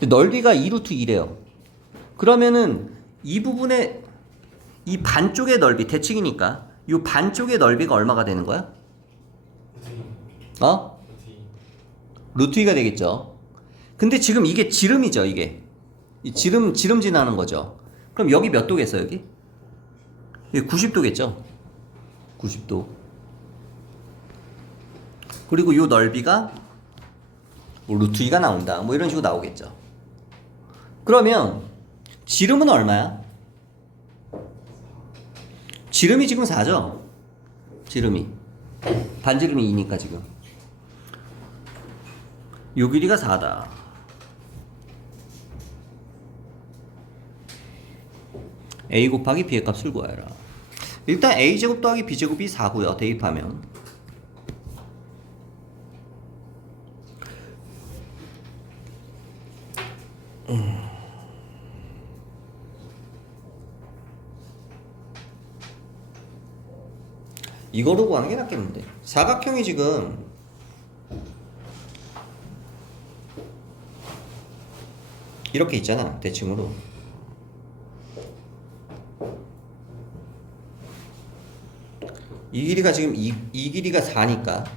근데 넓이가 2루트 2래요. 그러면은 이 부분의 이 반쪽의 넓이 대칭이니까 이 반쪽의 넓이가 얼마가 되는 거야? 루트 2가 되겠죠. 근데 지금 이게 지름이죠. 이게 이 지름 지나는 거죠. 그럼 여기 몇 도겠어 여기? 여기 90도겠죠. 90도. 그리고 요 넓이가 뭐 루트 2가 나온다. 뭐 이런 식으로 나오겠죠. 그러면 지름은 얼마야? 지름이 지금 4죠. 지름이 반지름이 2니까 지금 요 길이가 4다. a 곱하기 b의 값을 구하여라. 일단 a제곱 더하기 b제곱이 4고요. 대입하면 이거로 구하는 게 낫겠는데. 사각형이 지금 이렇게 있잖아. 대칭으로. 이 길이가 지금 이 길이가 4니까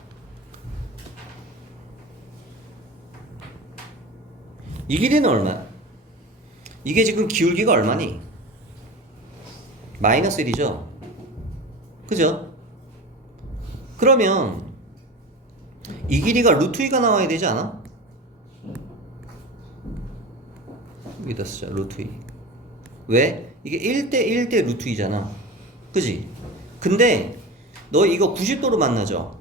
이 길이는 얼마야? 이게 지금 기울기가 얼마니? 마이너스 1이죠. 그죠? 그러면 이 길이가 루트 2가 나와야 되지 않아? 여기다 쓰자. 루트 2. 왜? 이게 1대 1대 루트 2잖아. 그지? 근데 너 이거 90도로 만나죠?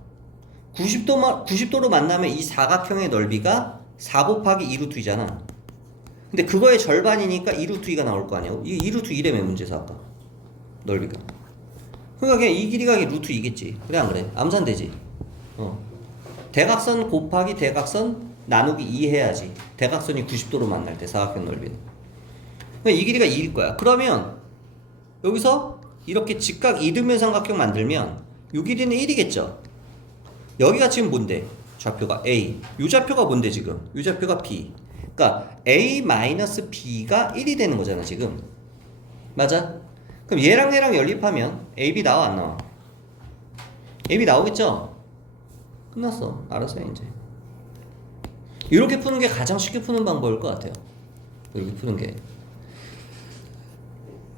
90도로 만나면 이 사각형의 넓이가 4 곱하기 2 루트 2잖아. 근데 그거의 절반이니까 2 루트 2가 나올 거 아니야. 이 2 루트 2래며 문제에서 아까 넓이가. 그러니까 그냥 이 길이가 루트 2겠지. 그래 안 그래? 암산되지. 대각선 곱하기 대각선 나누기 2 해야지. 대각선이 90도로 만날 때 사각형 넓이는. 그러니까 이 길이가 2일 거야. 그러면 여기서 이렇게 직각 이등변 삼각형 만들면 이 길이는 1이겠죠. 여기가 지금 뭔데? 좌표가 A. 이 좌표가 뭔데 지금? 이 좌표가 B. 그러니까 A-B가 1이 되는 거잖아 지금. 맞아? 그럼 얘랑 얘랑 연립하면 AB 나와 안 나와? AB 나오겠죠? 끝났어. 알아서 해 이제. 이렇게 푸는 게 가장 쉽게 푸는 방법일 것 같아요. 이렇게 푸는 게.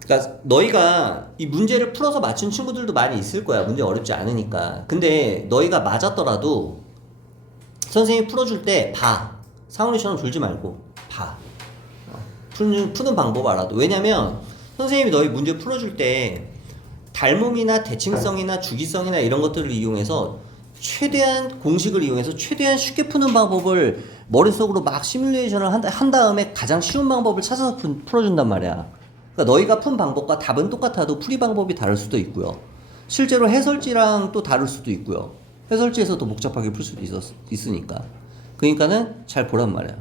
그러니까 너희가 이 문제를 풀어서 맞춘 친구들도 많이 있을 거야. 문제 어렵지 않으니까. 근데 너희가 맞았더라도 선생님이 풀어줄 때 봐. 상훈이처럼 졸지 말고 봐. 푸는 방법 알아도. 왜냐면 선생님이 너희 문제 풀어줄 때 닮음이나 대칭성이나 주기성이나 이런 것들을 이용해서 최대한 공식을 이용해서 최대한 쉽게 푸는 방법을 머릿속으로 막 시뮬레이션을 한 다음에 가장 쉬운 방법을 찾아서 풀어준단 말이야. 그러니까 너희가 푼 방법과 답은 똑같아도 풀이 방법이 다를 수도 있고요. 실제로 해설지랑 또 다를 수도 있고요. 해설지에서 더 복잡하게 풀 수도 있으니까. 그러니까는 잘 보란 말이야.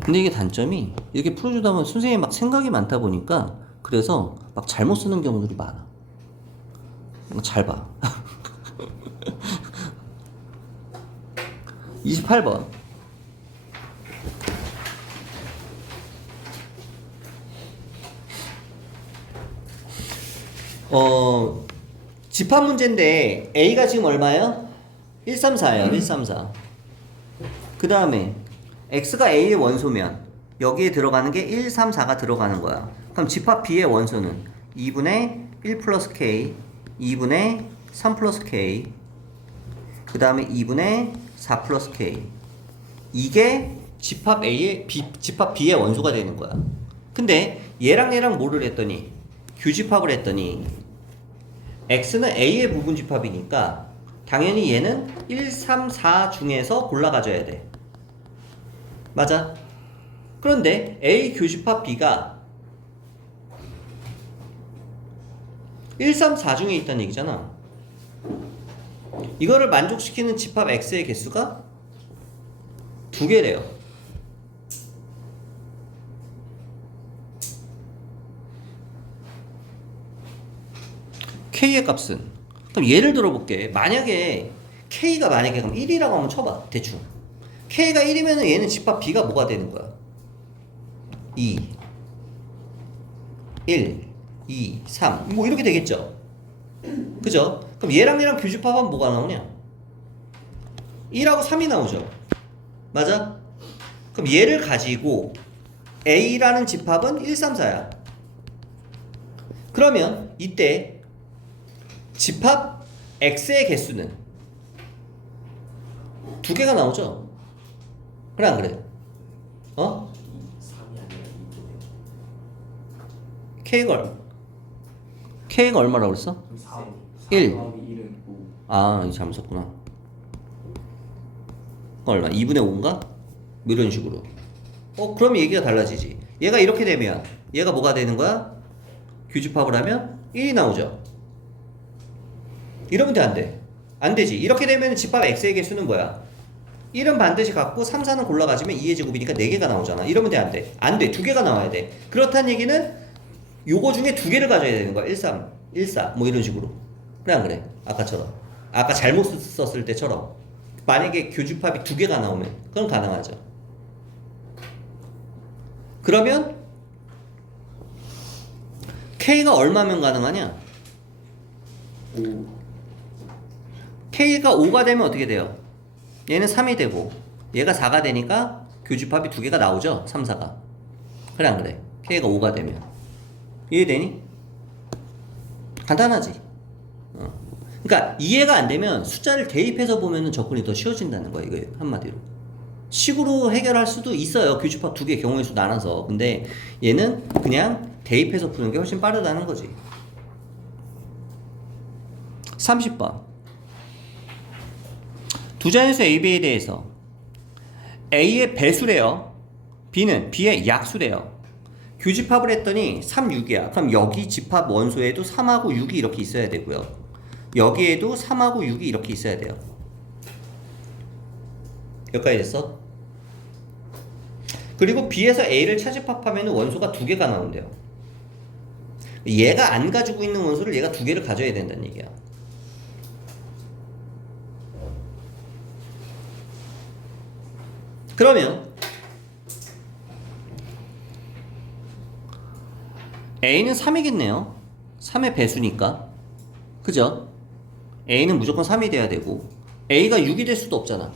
근데 이게 단점이 이렇게 풀어주다 보면 선생님이 막 생각이 많다 보니까 그래서 막 잘못 쓰는 경우들이 많아. 잘 봐. 28번. 집합 문제인데 A가 지금 얼마예요? 134예요. 134. 그 다음에 X가 A의 원소면 여기에 들어가는 게 1, 3, 4가 들어가는 거야. 그럼 집합 B의 원소는 2분의 1 플러스 K, 2분의 3 플러스 K, 그 다음에 2분의 4 플러스 K. 이게 집합 B의 원소가 되는 거야. 근데 얘랑 얘랑 뭐를 했더니 규집합을 했더니 X는 A의 부분 집합이니까 당연히 얘는 1, 3, 4 중에서 골라가줘야 돼. 맞아? 그런데 A 교집합 B가 1, 3, 4 중에 있다는 얘기잖아. 이거를 만족시키는 집합 X의 개수가 2개래요. K의 값은, 그럼 예를 들어볼게. 만약에 K가 그럼 1이라고 한번 쳐봐. 대충 K가 1이면 얘는 집합 B가 뭐가 되는 거야? 2 1 2 3 뭐 이렇게 되겠죠. 그죠? 그럼 얘랑 얘랑 교집합하면 뭐가 나오냐? 1하고 3이 나오죠. 맞아? 그럼 얘를 가지고 A라는 집합은 1, 3, 4야. 그러면 이때 집합 X의 개수는 2개가 나오죠? 그래 안 그래? 3이 아니라 2분의 K가 얼마라고 그랬어? 3 1. 1은 5 아, 이거 잘못 썼구나. 얼마? 2분의 5인가? 뭐 이런 식으로. 그럼 얘기가 달라지지. 얘가 이렇게 되면 얘가 뭐가 되는 거야? 규집합을 하면 1이 나오죠. 이러면 돼, 안 돼? 안 되지. 이렇게 되면 집합 X의 개수는 뭐야? 1은 반드시 갖고 3, 4는 골라가지면 2의 제곱이니까 4개가 나오잖아. 이러면 돼, 안 돼? 안 돼. 2개가 나와야 돼. 그렇다는 얘기는 요거 중에 2개를 가져야 되는 거야. 1, 3, 1, 4 뭐 이런 식으로. 그래 안 그래? 아까처럼. 아까 잘못 썼을 때처럼. 만약에 교집합이 2개가 나오면 그건 가능하죠. 그러면 K가 얼마면 가능하냐? 5 K가 5가 되면 어떻게 돼요? 얘는 3이 되고 얘가 4가 되니까 교집합이 2개가 나오죠? 3, 4가. 그래 안 그래? K가 5가 되면. 이해되니? 간단하지? 그러니까 이해가 안 되면 숫자를 대입해서 보면 접근이 더 쉬워진다는 거야, 이거예요. 한마디로. 식으로 해결할 수도 있어요. 교집합 두 개 경우의 수 나눠서. 근데 얘는 그냥 대입해서 푸는 게 훨씬 빠르다는 거지. 30번. 두 자연수 AB에 대해서 A의 배수래요. B는 B의 약수래요. 교집합을 했더니 3, 6이야. 그럼 여기 집합 원소에도 3하고 6이 이렇게 있어야 되고요. 여기에도 3하고 6이 이렇게 있어야 돼요. 여기까지 됐어? 그리고 B에서 A를 차집합하면 원소가 2개가 나온대요. 얘가 안 가지고 있는 원소를 얘가 2개를 가져야 된다는 얘기야. 그러면 A는 3이겠네요. 3의 배수니까. 그죠? A는 무조건 3이 돼야 되고 A가 6이 될 수도 없잖아.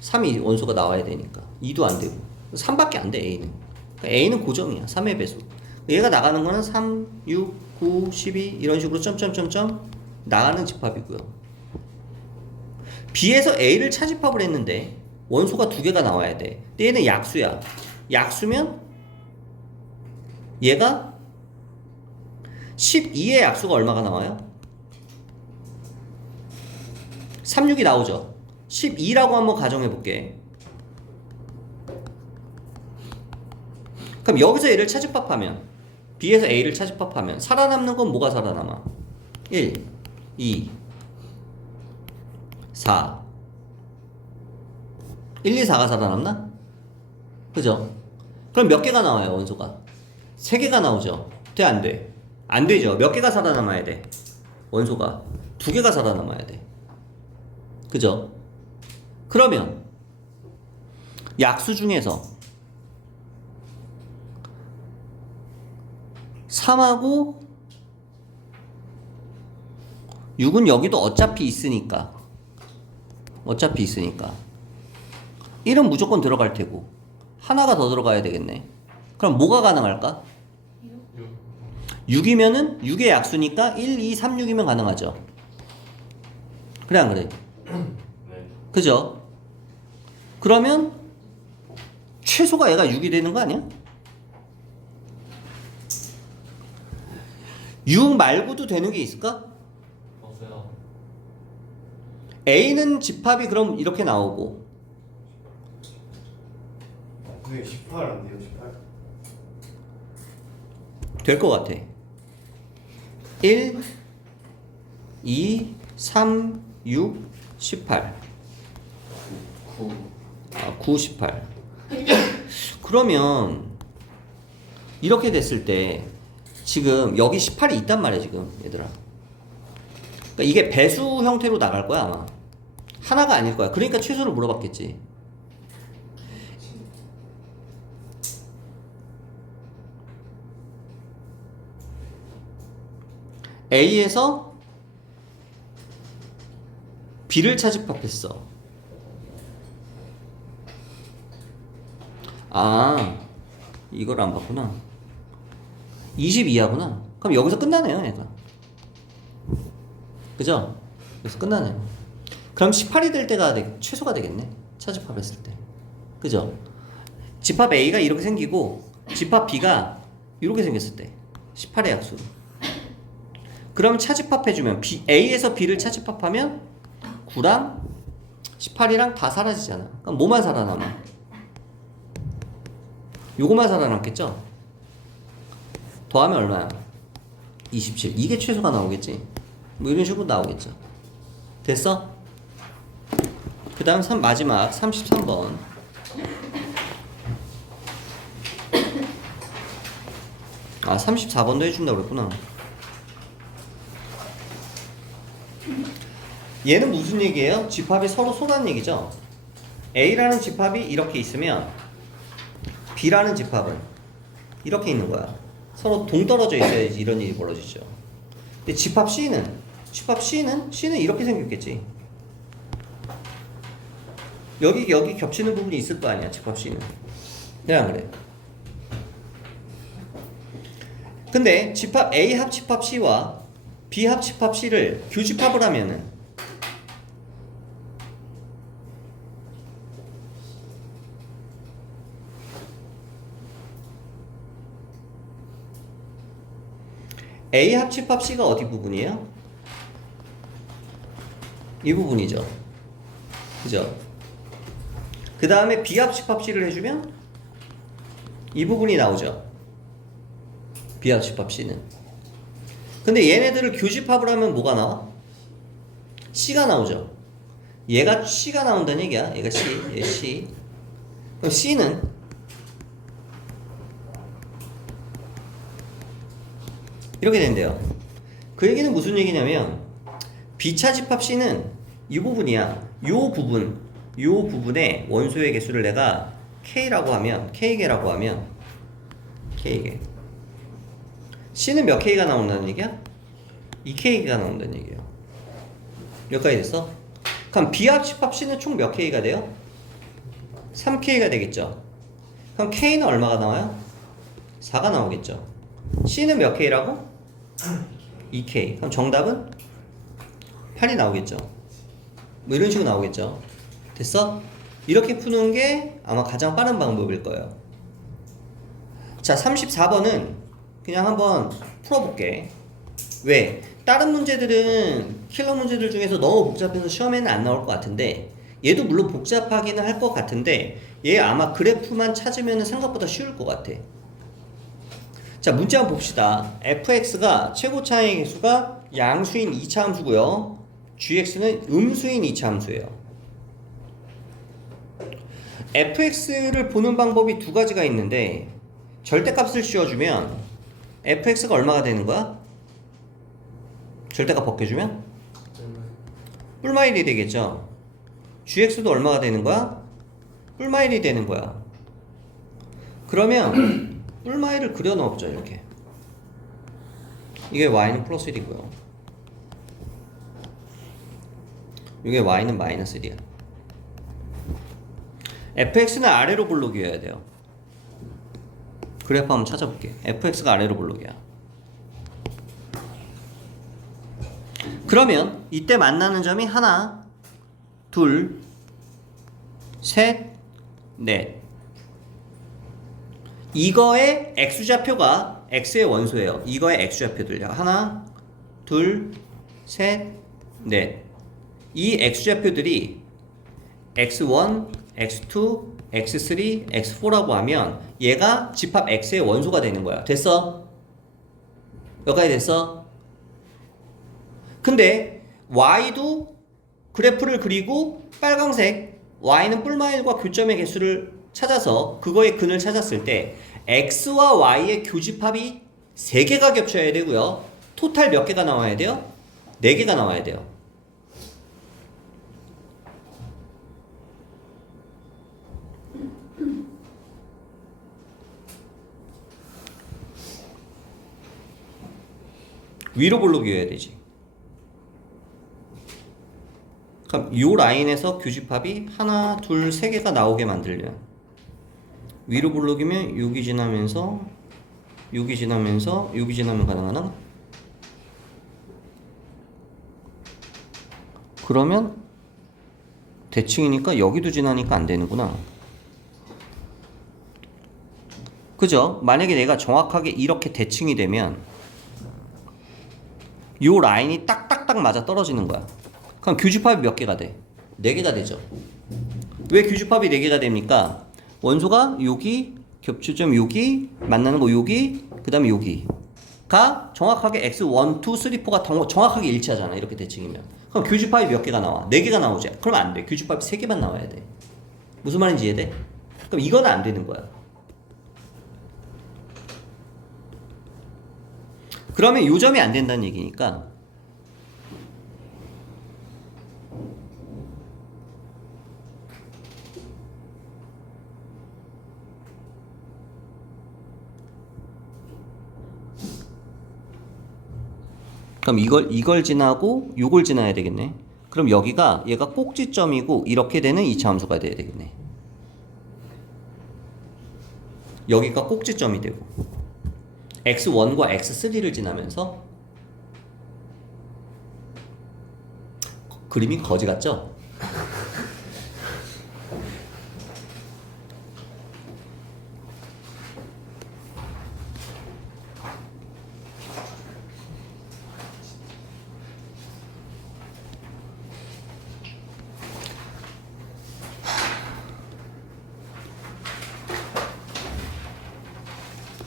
3이 원소가 나와야 되니까 2도 안 되고 3밖에 안 돼. A는 그러니까 A는 고정이야. 3의 배수. 얘가 나가는 거는 3, 6, 9, 12 이런 식으로 점점점점 나가는 집합이고요. B에서 A를 차집합을 했는데 원소가 2개가 나와야 돼. 근데 얘는 약수야. 약수면 얘가 12의 약수가 얼마가 나와요? 3, 6이 나오죠. 12라고 한번 가정해 볼게. 그럼 여기서 얘를 차집합하면 B에서 A를 차집합하면 살아남는 건 뭐가 살아남아? 1, 2, 4 1, 2, 4가 살아남나? 그죠? 그럼 몇 개가 나와요 원소가? 3개가 나오죠. 돼 안 돼? 안 되죠. 몇 개가 살아남아야 돼? 원소가 2개가 살아남아야 돼. 그죠? 그러면 약수 중에서 3하고 6은 여기도 어차피 있으니까 1은 무조건 들어갈 테고 하나가 더 들어가야 되겠네. 그럼 뭐가 가능할까? 6이면은 6의 약수니까 1, 2, 3, 6이면 가능하죠. 그래 안 그래? 네. 그죠? 그러면 최소가 얘가 6이 되는 거 아니야? 6 말고도 되는 게 있을까? 없어요. A는 집합이 그럼 이렇게 나오고 왜 18 안 돼요? 18? 될 것 같아. 1, 2, 3, 6, 18. 9. 9, 18. 그러면 이렇게 됐을 때 지금 여기 18이 있단 말이야 지금 얘들아. 그러니까 이게 배수 형태로 나갈 거야 아마. 하나가 아닐 거야. 그러니까 최소를 물어봤겠지. A에서 B를 차집합했어. 아, 이걸 안 봤구나. 22하구나. 그럼 여기서 끝나네요, 얘가. 그죠? 여기서 끝나네요. 그럼 18이 될 때가 최소가 되겠네. 차집합했을 때. 그죠? 집합 A가 이렇게 생기고 집합 B가 이렇게 생겼을 때 18의 약수. 그럼 차집합해주면 A에서 B를 차집합하면 9랑 18이랑 다 사라지잖아. 그럼 뭐만 살아남아? 요거만 살아남겠죠? 더하면 얼마야? 27. 이게 최소가 나오겠지? 뭐 이런 식으로 나오겠죠. 됐어? 그 다음 마지막 33번. 아 34번도 해준다고 그랬구나. 얘는 무슨 얘기예요? 집합이 서로 쏟아는 얘기죠. A라는 집합이 이렇게 있으면 B라는 집합은 이렇게 있는 거야. 서로 동떨어져 있어야지 이런 일이 벌어지죠. 근데 집합 C는 이렇게 생겼겠지. 여기 겹치는 부분이 있을 거 아니야. 집합 C는. 그래 안 그래? 근데 집합 A 합집합 C와 B 합집합 C를 교집합을 하면은 A 합집합 C가 어디 부분이에요? 이 부분이죠. 그죠? 그 다음에 B 합집합 C를 해주면 이 부분이 나오죠. B 합집합 C는. 근데 얘네들을 교집합을 하면 뭐가 나와? C가 나오죠. 얘가 C가 나온다는 얘기야. 얘가 C, 얘 C. 그럼 C는 이렇게 된대요. 그 얘기는 무슨 얘기냐면 B차 집합 C는 이 부분이야. 요 부분의 원소의 개수를 내가 K라고 하면 K개라고 하면 K개. C는 몇 K가 나온다는 얘기야? 2K가 나온다는 얘기예요. 여기까지 됐어? 그럼 B합 집합 C는 총 몇 K가 돼요? 3K가 되겠죠. 그럼 K는 얼마가 나와요? 4가 나오겠죠. C는 몇 K라고? 2K. 그럼 정답은 8이 나오겠죠. 뭐 이런 식으로 나오겠죠. 됐어? 이렇게 푸는 게 아마 가장 빠른 방법일 거예요. 자, 34번은 그냥 한번 풀어볼게. 왜? 다른 문제들은 킬러 문제들 중에서 너무 복잡해서 시험에는 안 나올 것 같은데 얘도 물론 복잡하기는 할 것 같은데 얘 아마 그래프만 찾으면 생각보다 쉬울 것 같아. 자, 문제 한번 봅시다. fx가 최고차의 개수가 양수인 2차 함수고요. gx는 음수인 2차 함수예요. fx를 보는 방법이 두 가지가 있는데 절대값을 씌워주면 fx가 얼마가 되는 거야? 절대값 벗겨주면? 뿔마 1이 되겠죠. gx도 얼마가 되는 거야? 뿔마 1이 되는 거야. 그러면 뿔마 1을 그려 넣었죠. 이렇게. 이게 y는 플러스 1이고요. 이게 y는 마이너스 1이야. fx는 아래로 볼록이어야 돼요. 그래프 한번 찾아볼게. fx가 아래로 볼록이야. 그러면 이때 만나는 점이 하나, 둘, 셋, 넷. 이거의 x좌표가 x의 원소예요. 이거의 x좌표들 하나, 둘, 셋, 넷. 이 x좌표들이 x1, x2, x3, x4라고 하면 얘가 집합 x의 원소가 되는 거야. 됐어? 여기까지 됐어? 근데 y도 그래프를 그리고 빨강색 y는 뿔마1과 교점의 개수를 찾아서 그거의 근을 찾았을 때 x와 y의 교집합이 3개가 겹쳐야 되고요. 토탈 몇 개가 나와야 돼요? 4개가 나와야 돼요. 위로 볼록이어야 되지. 그럼 이 라인에서 교집합이 하나, 둘, 세 개가 나오게 만들면 위로 볼록이면 여기 지나면서 여기 지나면서 여기 지나면 가능하나? 그러면 대칭이니까 여기도 지나니까 안 되는구나. 그죠? 만약에 내가 정확하게 이렇게 대칭이 되면 요 라인이 딱딱딱 맞아 떨어지는 거야. 그럼 교집합이 몇 개가 돼? 4개가 되죠. 왜 교집합이 4개가 됩니까? 원소가 여기, 겹치점 여기, 만나는 거 여기, 그 다음에 여기가 정확하게 x 1, 2, 3, 4가 정확하게 일치하잖아. 이렇게 대칭이면. 그럼 교집합이 몇 개가 나와? 4개가 나오지. 그러면 안 돼. 교집합이 3개만 나와야 돼. 무슨 말인지 이해돼? 그럼 이거는 안 되는 거야. 그러면 요 점이 안 된다는 얘기니까 그럼 이걸 지나고 요걸 지나야 되겠네. 그럼 여기가 얘가 꼭지점이고 이렇게 되는 2차 함수가 돼야 되겠네. 여기가 꼭지점이 되고 x1과 x3를 지나면서 그림이 거지 같죠?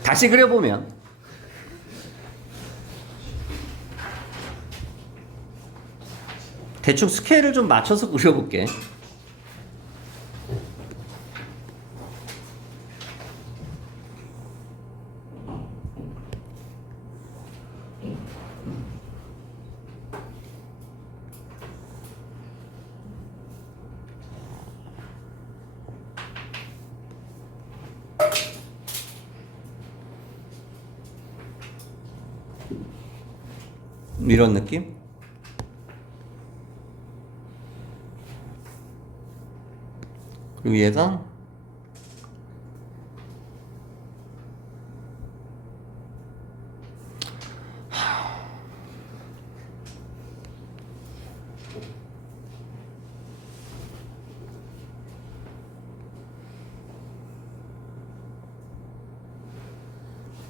다시 그려보면 대충 스케일을 좀 맞춰서 그려볼게. 이런 느낌? 그리고 얘가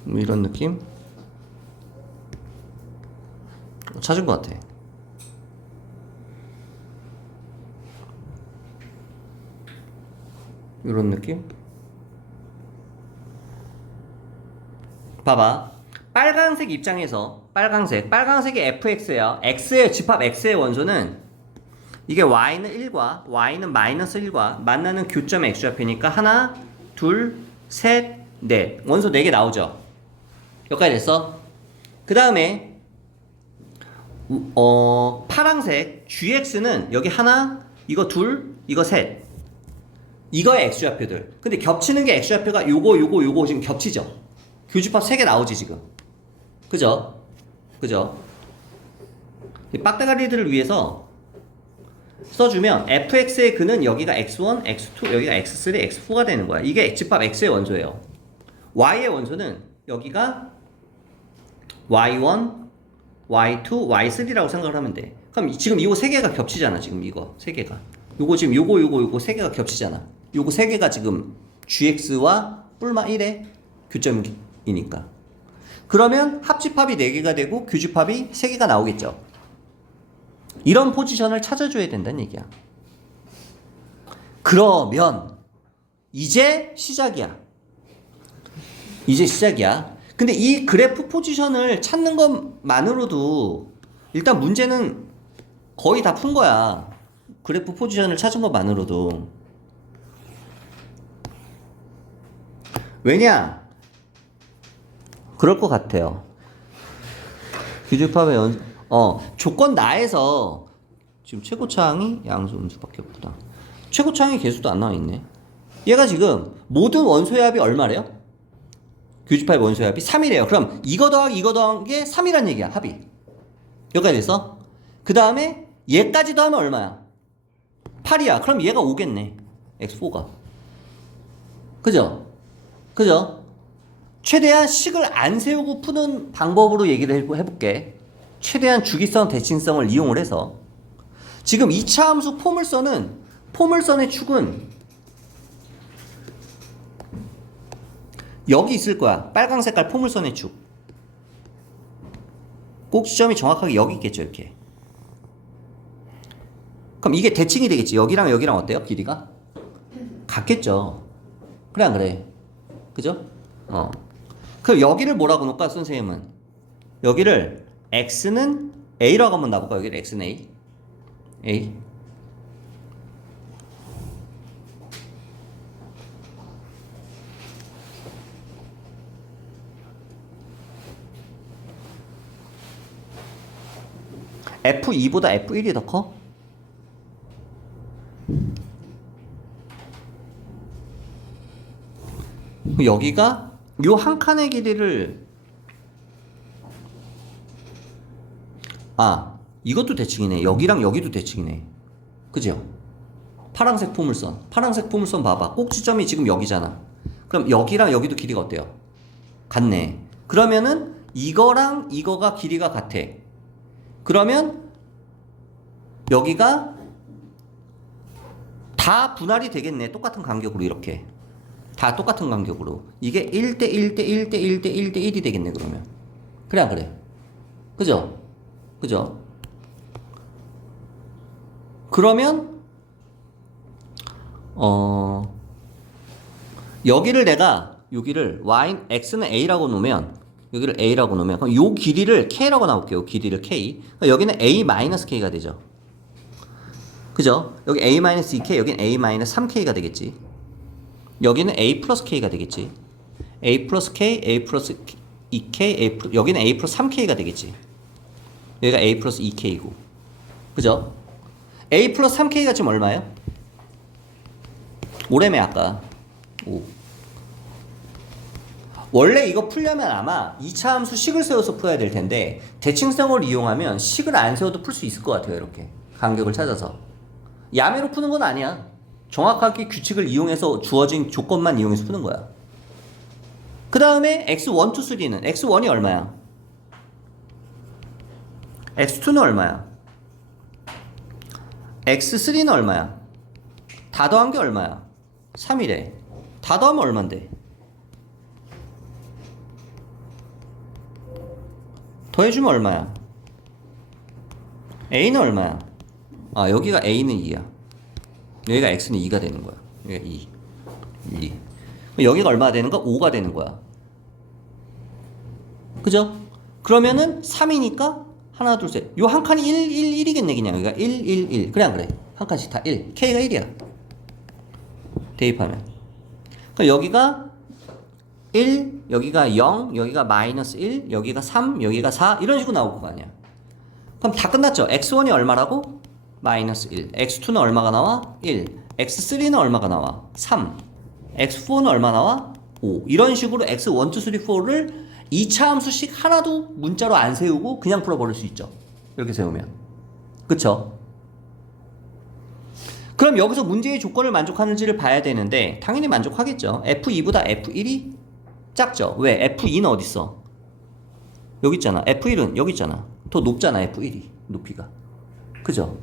이런 느낌? 찾은 것 같아. 이런 느낌? 봐봐. 빨간색 입장에서 빨간색이 fx예요. x의 집합 x의 원소는 이게 y는 1과 y는 마이너스 1과 만나는 교점 x좌표니까 하나, 둘, 셋, 넷. 원소 4개 나오죠. 여기까지 됐어? 그 다음에 파란색 gx는 여기 하나, 이거 둘, 이거 셋. 이거의 x좌표들. 근데 겹치는 게 x좌표가 요거 지금 겹치죠. 교집합 3개 나오지 지금. 그죠? 이 빡대가리들을 위해서 써주면 fx의 근은 여기가 x1, x2, 여기가 x3, x4가 되는 거야. 이게 집합 x의 원소예요. y의 원소는 여기가 y1, y2, y3라고 생각을 하면 돼. 그럼 지금 이거 3개가 겹치잖아. 지금 이거 3개가. 요거 지금 요거 3개가 겹치잖아. 요거 3개가 지금 gx와 뿔마 1의 교점이니까. 그러면 합집합이 4개가 되고 교집합이 3개가 나오겠죠. 이런 포지션을 찾아줘야 된다는 얘기야. 그러면 이제 시작이야. 근데 이 그래프 포지션을 찾는 것만으로도 일단 문제는 거의 다 푼 거야. 그래프 포지션을 찾은 것만으로도. 왜냐? 그럴 것 같아요. 교집합의 조건 나에서 지금 최고차항이 양수 음수밖에 없구나. 최고차항의 개수도 안 나와 있네. 얘가 지금 모든 원소의 합이 얼마래요? 교집합의 원소의 합이 3이래요. 그럼 이거 더하기 이거 더한 게 3이란 얘기야. 합이. 여기까지 됐어? 그 다음에 얘까지 더하면 얼마야? 8이야. 그럼 얘가 5겠네. x4가. 그죠? 최대한 식을 안 세우고 푸는 방법으로 얘기를 해볼게. 최대한 주기성, 대칭성을 이용을 해서 지금 2차 함수 포물선의 축은 여기 있을 거야. 빨강 색깔 포물선의 축. 꼭지점이 정확하게 여기 있겠죠. 이렇게. 그럼 이게 대칭이 되겠지. 여기랑 여기랑 어때요? 길이가? 같겠죠. 그래 안 그래? 그죠? 그럼 여기를 뭐라고 놓을까? 선생님은 여기를 x는 a라고 한번 놔볼까? 여기를 x는 a. F2보다 F1이 더 커? 여기가 요 한 칸의 길이를 이것도 대칭이네. 여기랑 여기도 대칭이네. 그죠? 파란색 포물선 봐봐. 꼭지점이 지금 여기잖아. 그럼 여기랑 여기도 길이가 어때요? 같네. 그러면은 이거랑 이거가 길이가 같아. 그러면 여기가 다 분할이 되겠네. 똑같은 간격으로 이렇게. 다 똑같은 간격으로. 이게 1대 1대 1대 1대 1대 1이 되겠네 그러면. 그래 안 그래? 그죠? 그죠? 그러면 여기를 내가 여기를 x는 a라고 놓으면 여기를 a라고 놓으면 그럼 요 길이를 k라고 나올게요. 길이를 k. 그러니까 여기는 a-k가 되죠. 그죠? 여기 a-2k, 여기는 a-3k가 되겠지. 여기는 a 플러스 k가 되겠지. a 플러스 k, a 플러스 2k, 여기는 a 플러스 3k가 되겠지. 여기가 a 플러스 2k고. 그죠? a 플러스 3k가 지금 얼마예요? 5래매 아까. 5. 원래 이거 풀려면 아마 2차 함수 식을 세워서 풀어야 될 텐데 대칭성을 이용하면 식을 안 세워도 풀 수 있을 것 같아요. 이렇게 간격을 찾아서. 야매로 푸는 건 아니야. 정확하게 규칙을 이용해서 주어진 조건만 이용해서 푸는 거야. 그 다음에 x1, 2, 3는 x1이 얼마야? x2는 얼마야? x3는 얼마야? 다 더한 게 얼마야? 3이래. 다 더하면 얼만데? 더해주면 얼마야? a는 얼마야? 아 여기가 a는 2야. 여기가 x는 2가 되는 거야. 여기가 2. 여기가 얼마가 되는 거야? 5가 되는 거야. 그죠? 그러면은 3이니까 하나 둘 셋. 요 한 칸이 1, 1, 1이겠네 그냥. 여기가 1, 1, 1. 그래 안 그래? 한 칸씩 다 1. k가 1이야. 대입하면. 그럼 여기가 1, 여기가 0, 여기가 마이너스 1, 여기가 3, 여기가 4 이런 식으로 나올 거 아니야. 그럼 다 끝났죠? x1이 얼마라고? 마이너스 1. x2는 얼마가 나와? 1. x3는 얼마가 나와? 3. x4는 얼마 나와? 5. 이런 식으로 x1, 2, 3, 4를 2차 함수씩 하나도 문자로 안 세우고 그냥 풀어버릴 수 있죠. 이렇게 세우면. 그쵸? 그럼 여기서 문제의 조건을 만족하는지를 봐야 되는데 당연히 만족하겠죠. F2보다 F1이 작죠. 왜? F2는 어디 있어? 여기 있잖아. F1은 여기 있잖아. 더 높잖아. F1이 높이가. 그죠?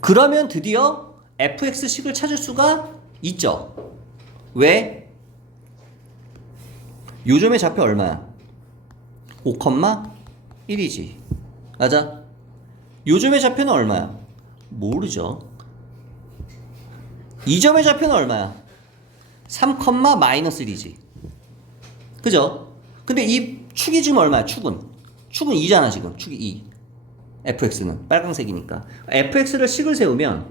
그러면 드디어 fx식을 찾을 수가 있죠. 왜? 요점의 좌표 얼마야? 5,1이지. 맞아? 요점의 좌표는 얼마야? 모르죠. 2점의 좌표는 얼마야? 3, 마이너스 1이지. 그죠? 근데 이 축이 지금 얼마야? 축은 2잖아 지금. 축이 2. fx는 빨강색이니까. fx를 식을 세우면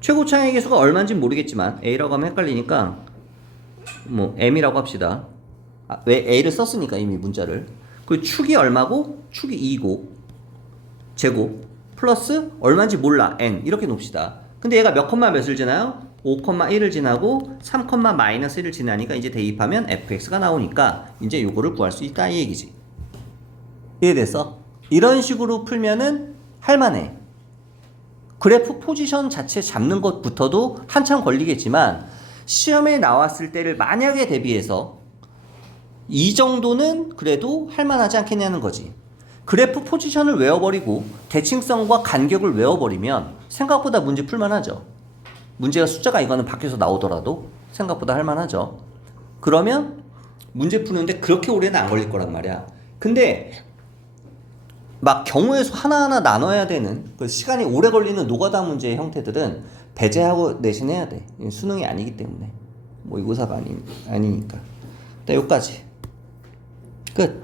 최고 차항의 계수가 얼마인지 모르겠지만 a라고 하면 헷갈리니까 뭐 m이라고 합시다. 왜 a를 썼으니까 이미 문자를. 그 축이 얼마고 축이 2고 제곱 플러스 얼마인지 몰라 n 이렇게 놓읍시다. 근데 얘가 몇 컴마 몇을 지나요? 5,1을 지나고 3, 마이너스 1을 지나니까 이제 대입하면 fx가 나오니까 이제 요거를 구할 수 있다 이 얘기지. 이해됐어? 이런 식으로 풀면은 할만해. 그래프 포지션 자체 잡는 것부터도 한참 걸리겠지만 시험에 나왔을 때를 만약에 대비해서 이 정도는 그래도 할만하지 않겠냐는 거지. 그래프 포지션을 외워버리고 대칭성과 간격을 외워버리면 생각보다 문제 풀만하죠. 문제가 숫자가 이거는 밖에서 나오더라도 생각보다 할만하죠. 그러면 문제 푸는데 그렇게 오래는 안 걸릴 거란 말이야. 근데 막 경우의 수 하나하나 나눠야 되는 그 시간이 오래 걸리는 노가다 문제의 형태들은 배제하고 내신해야 돼. 수능이 아니기 때문에. 뭐 이고사가 아니니까. 일단 여기까지. 끝.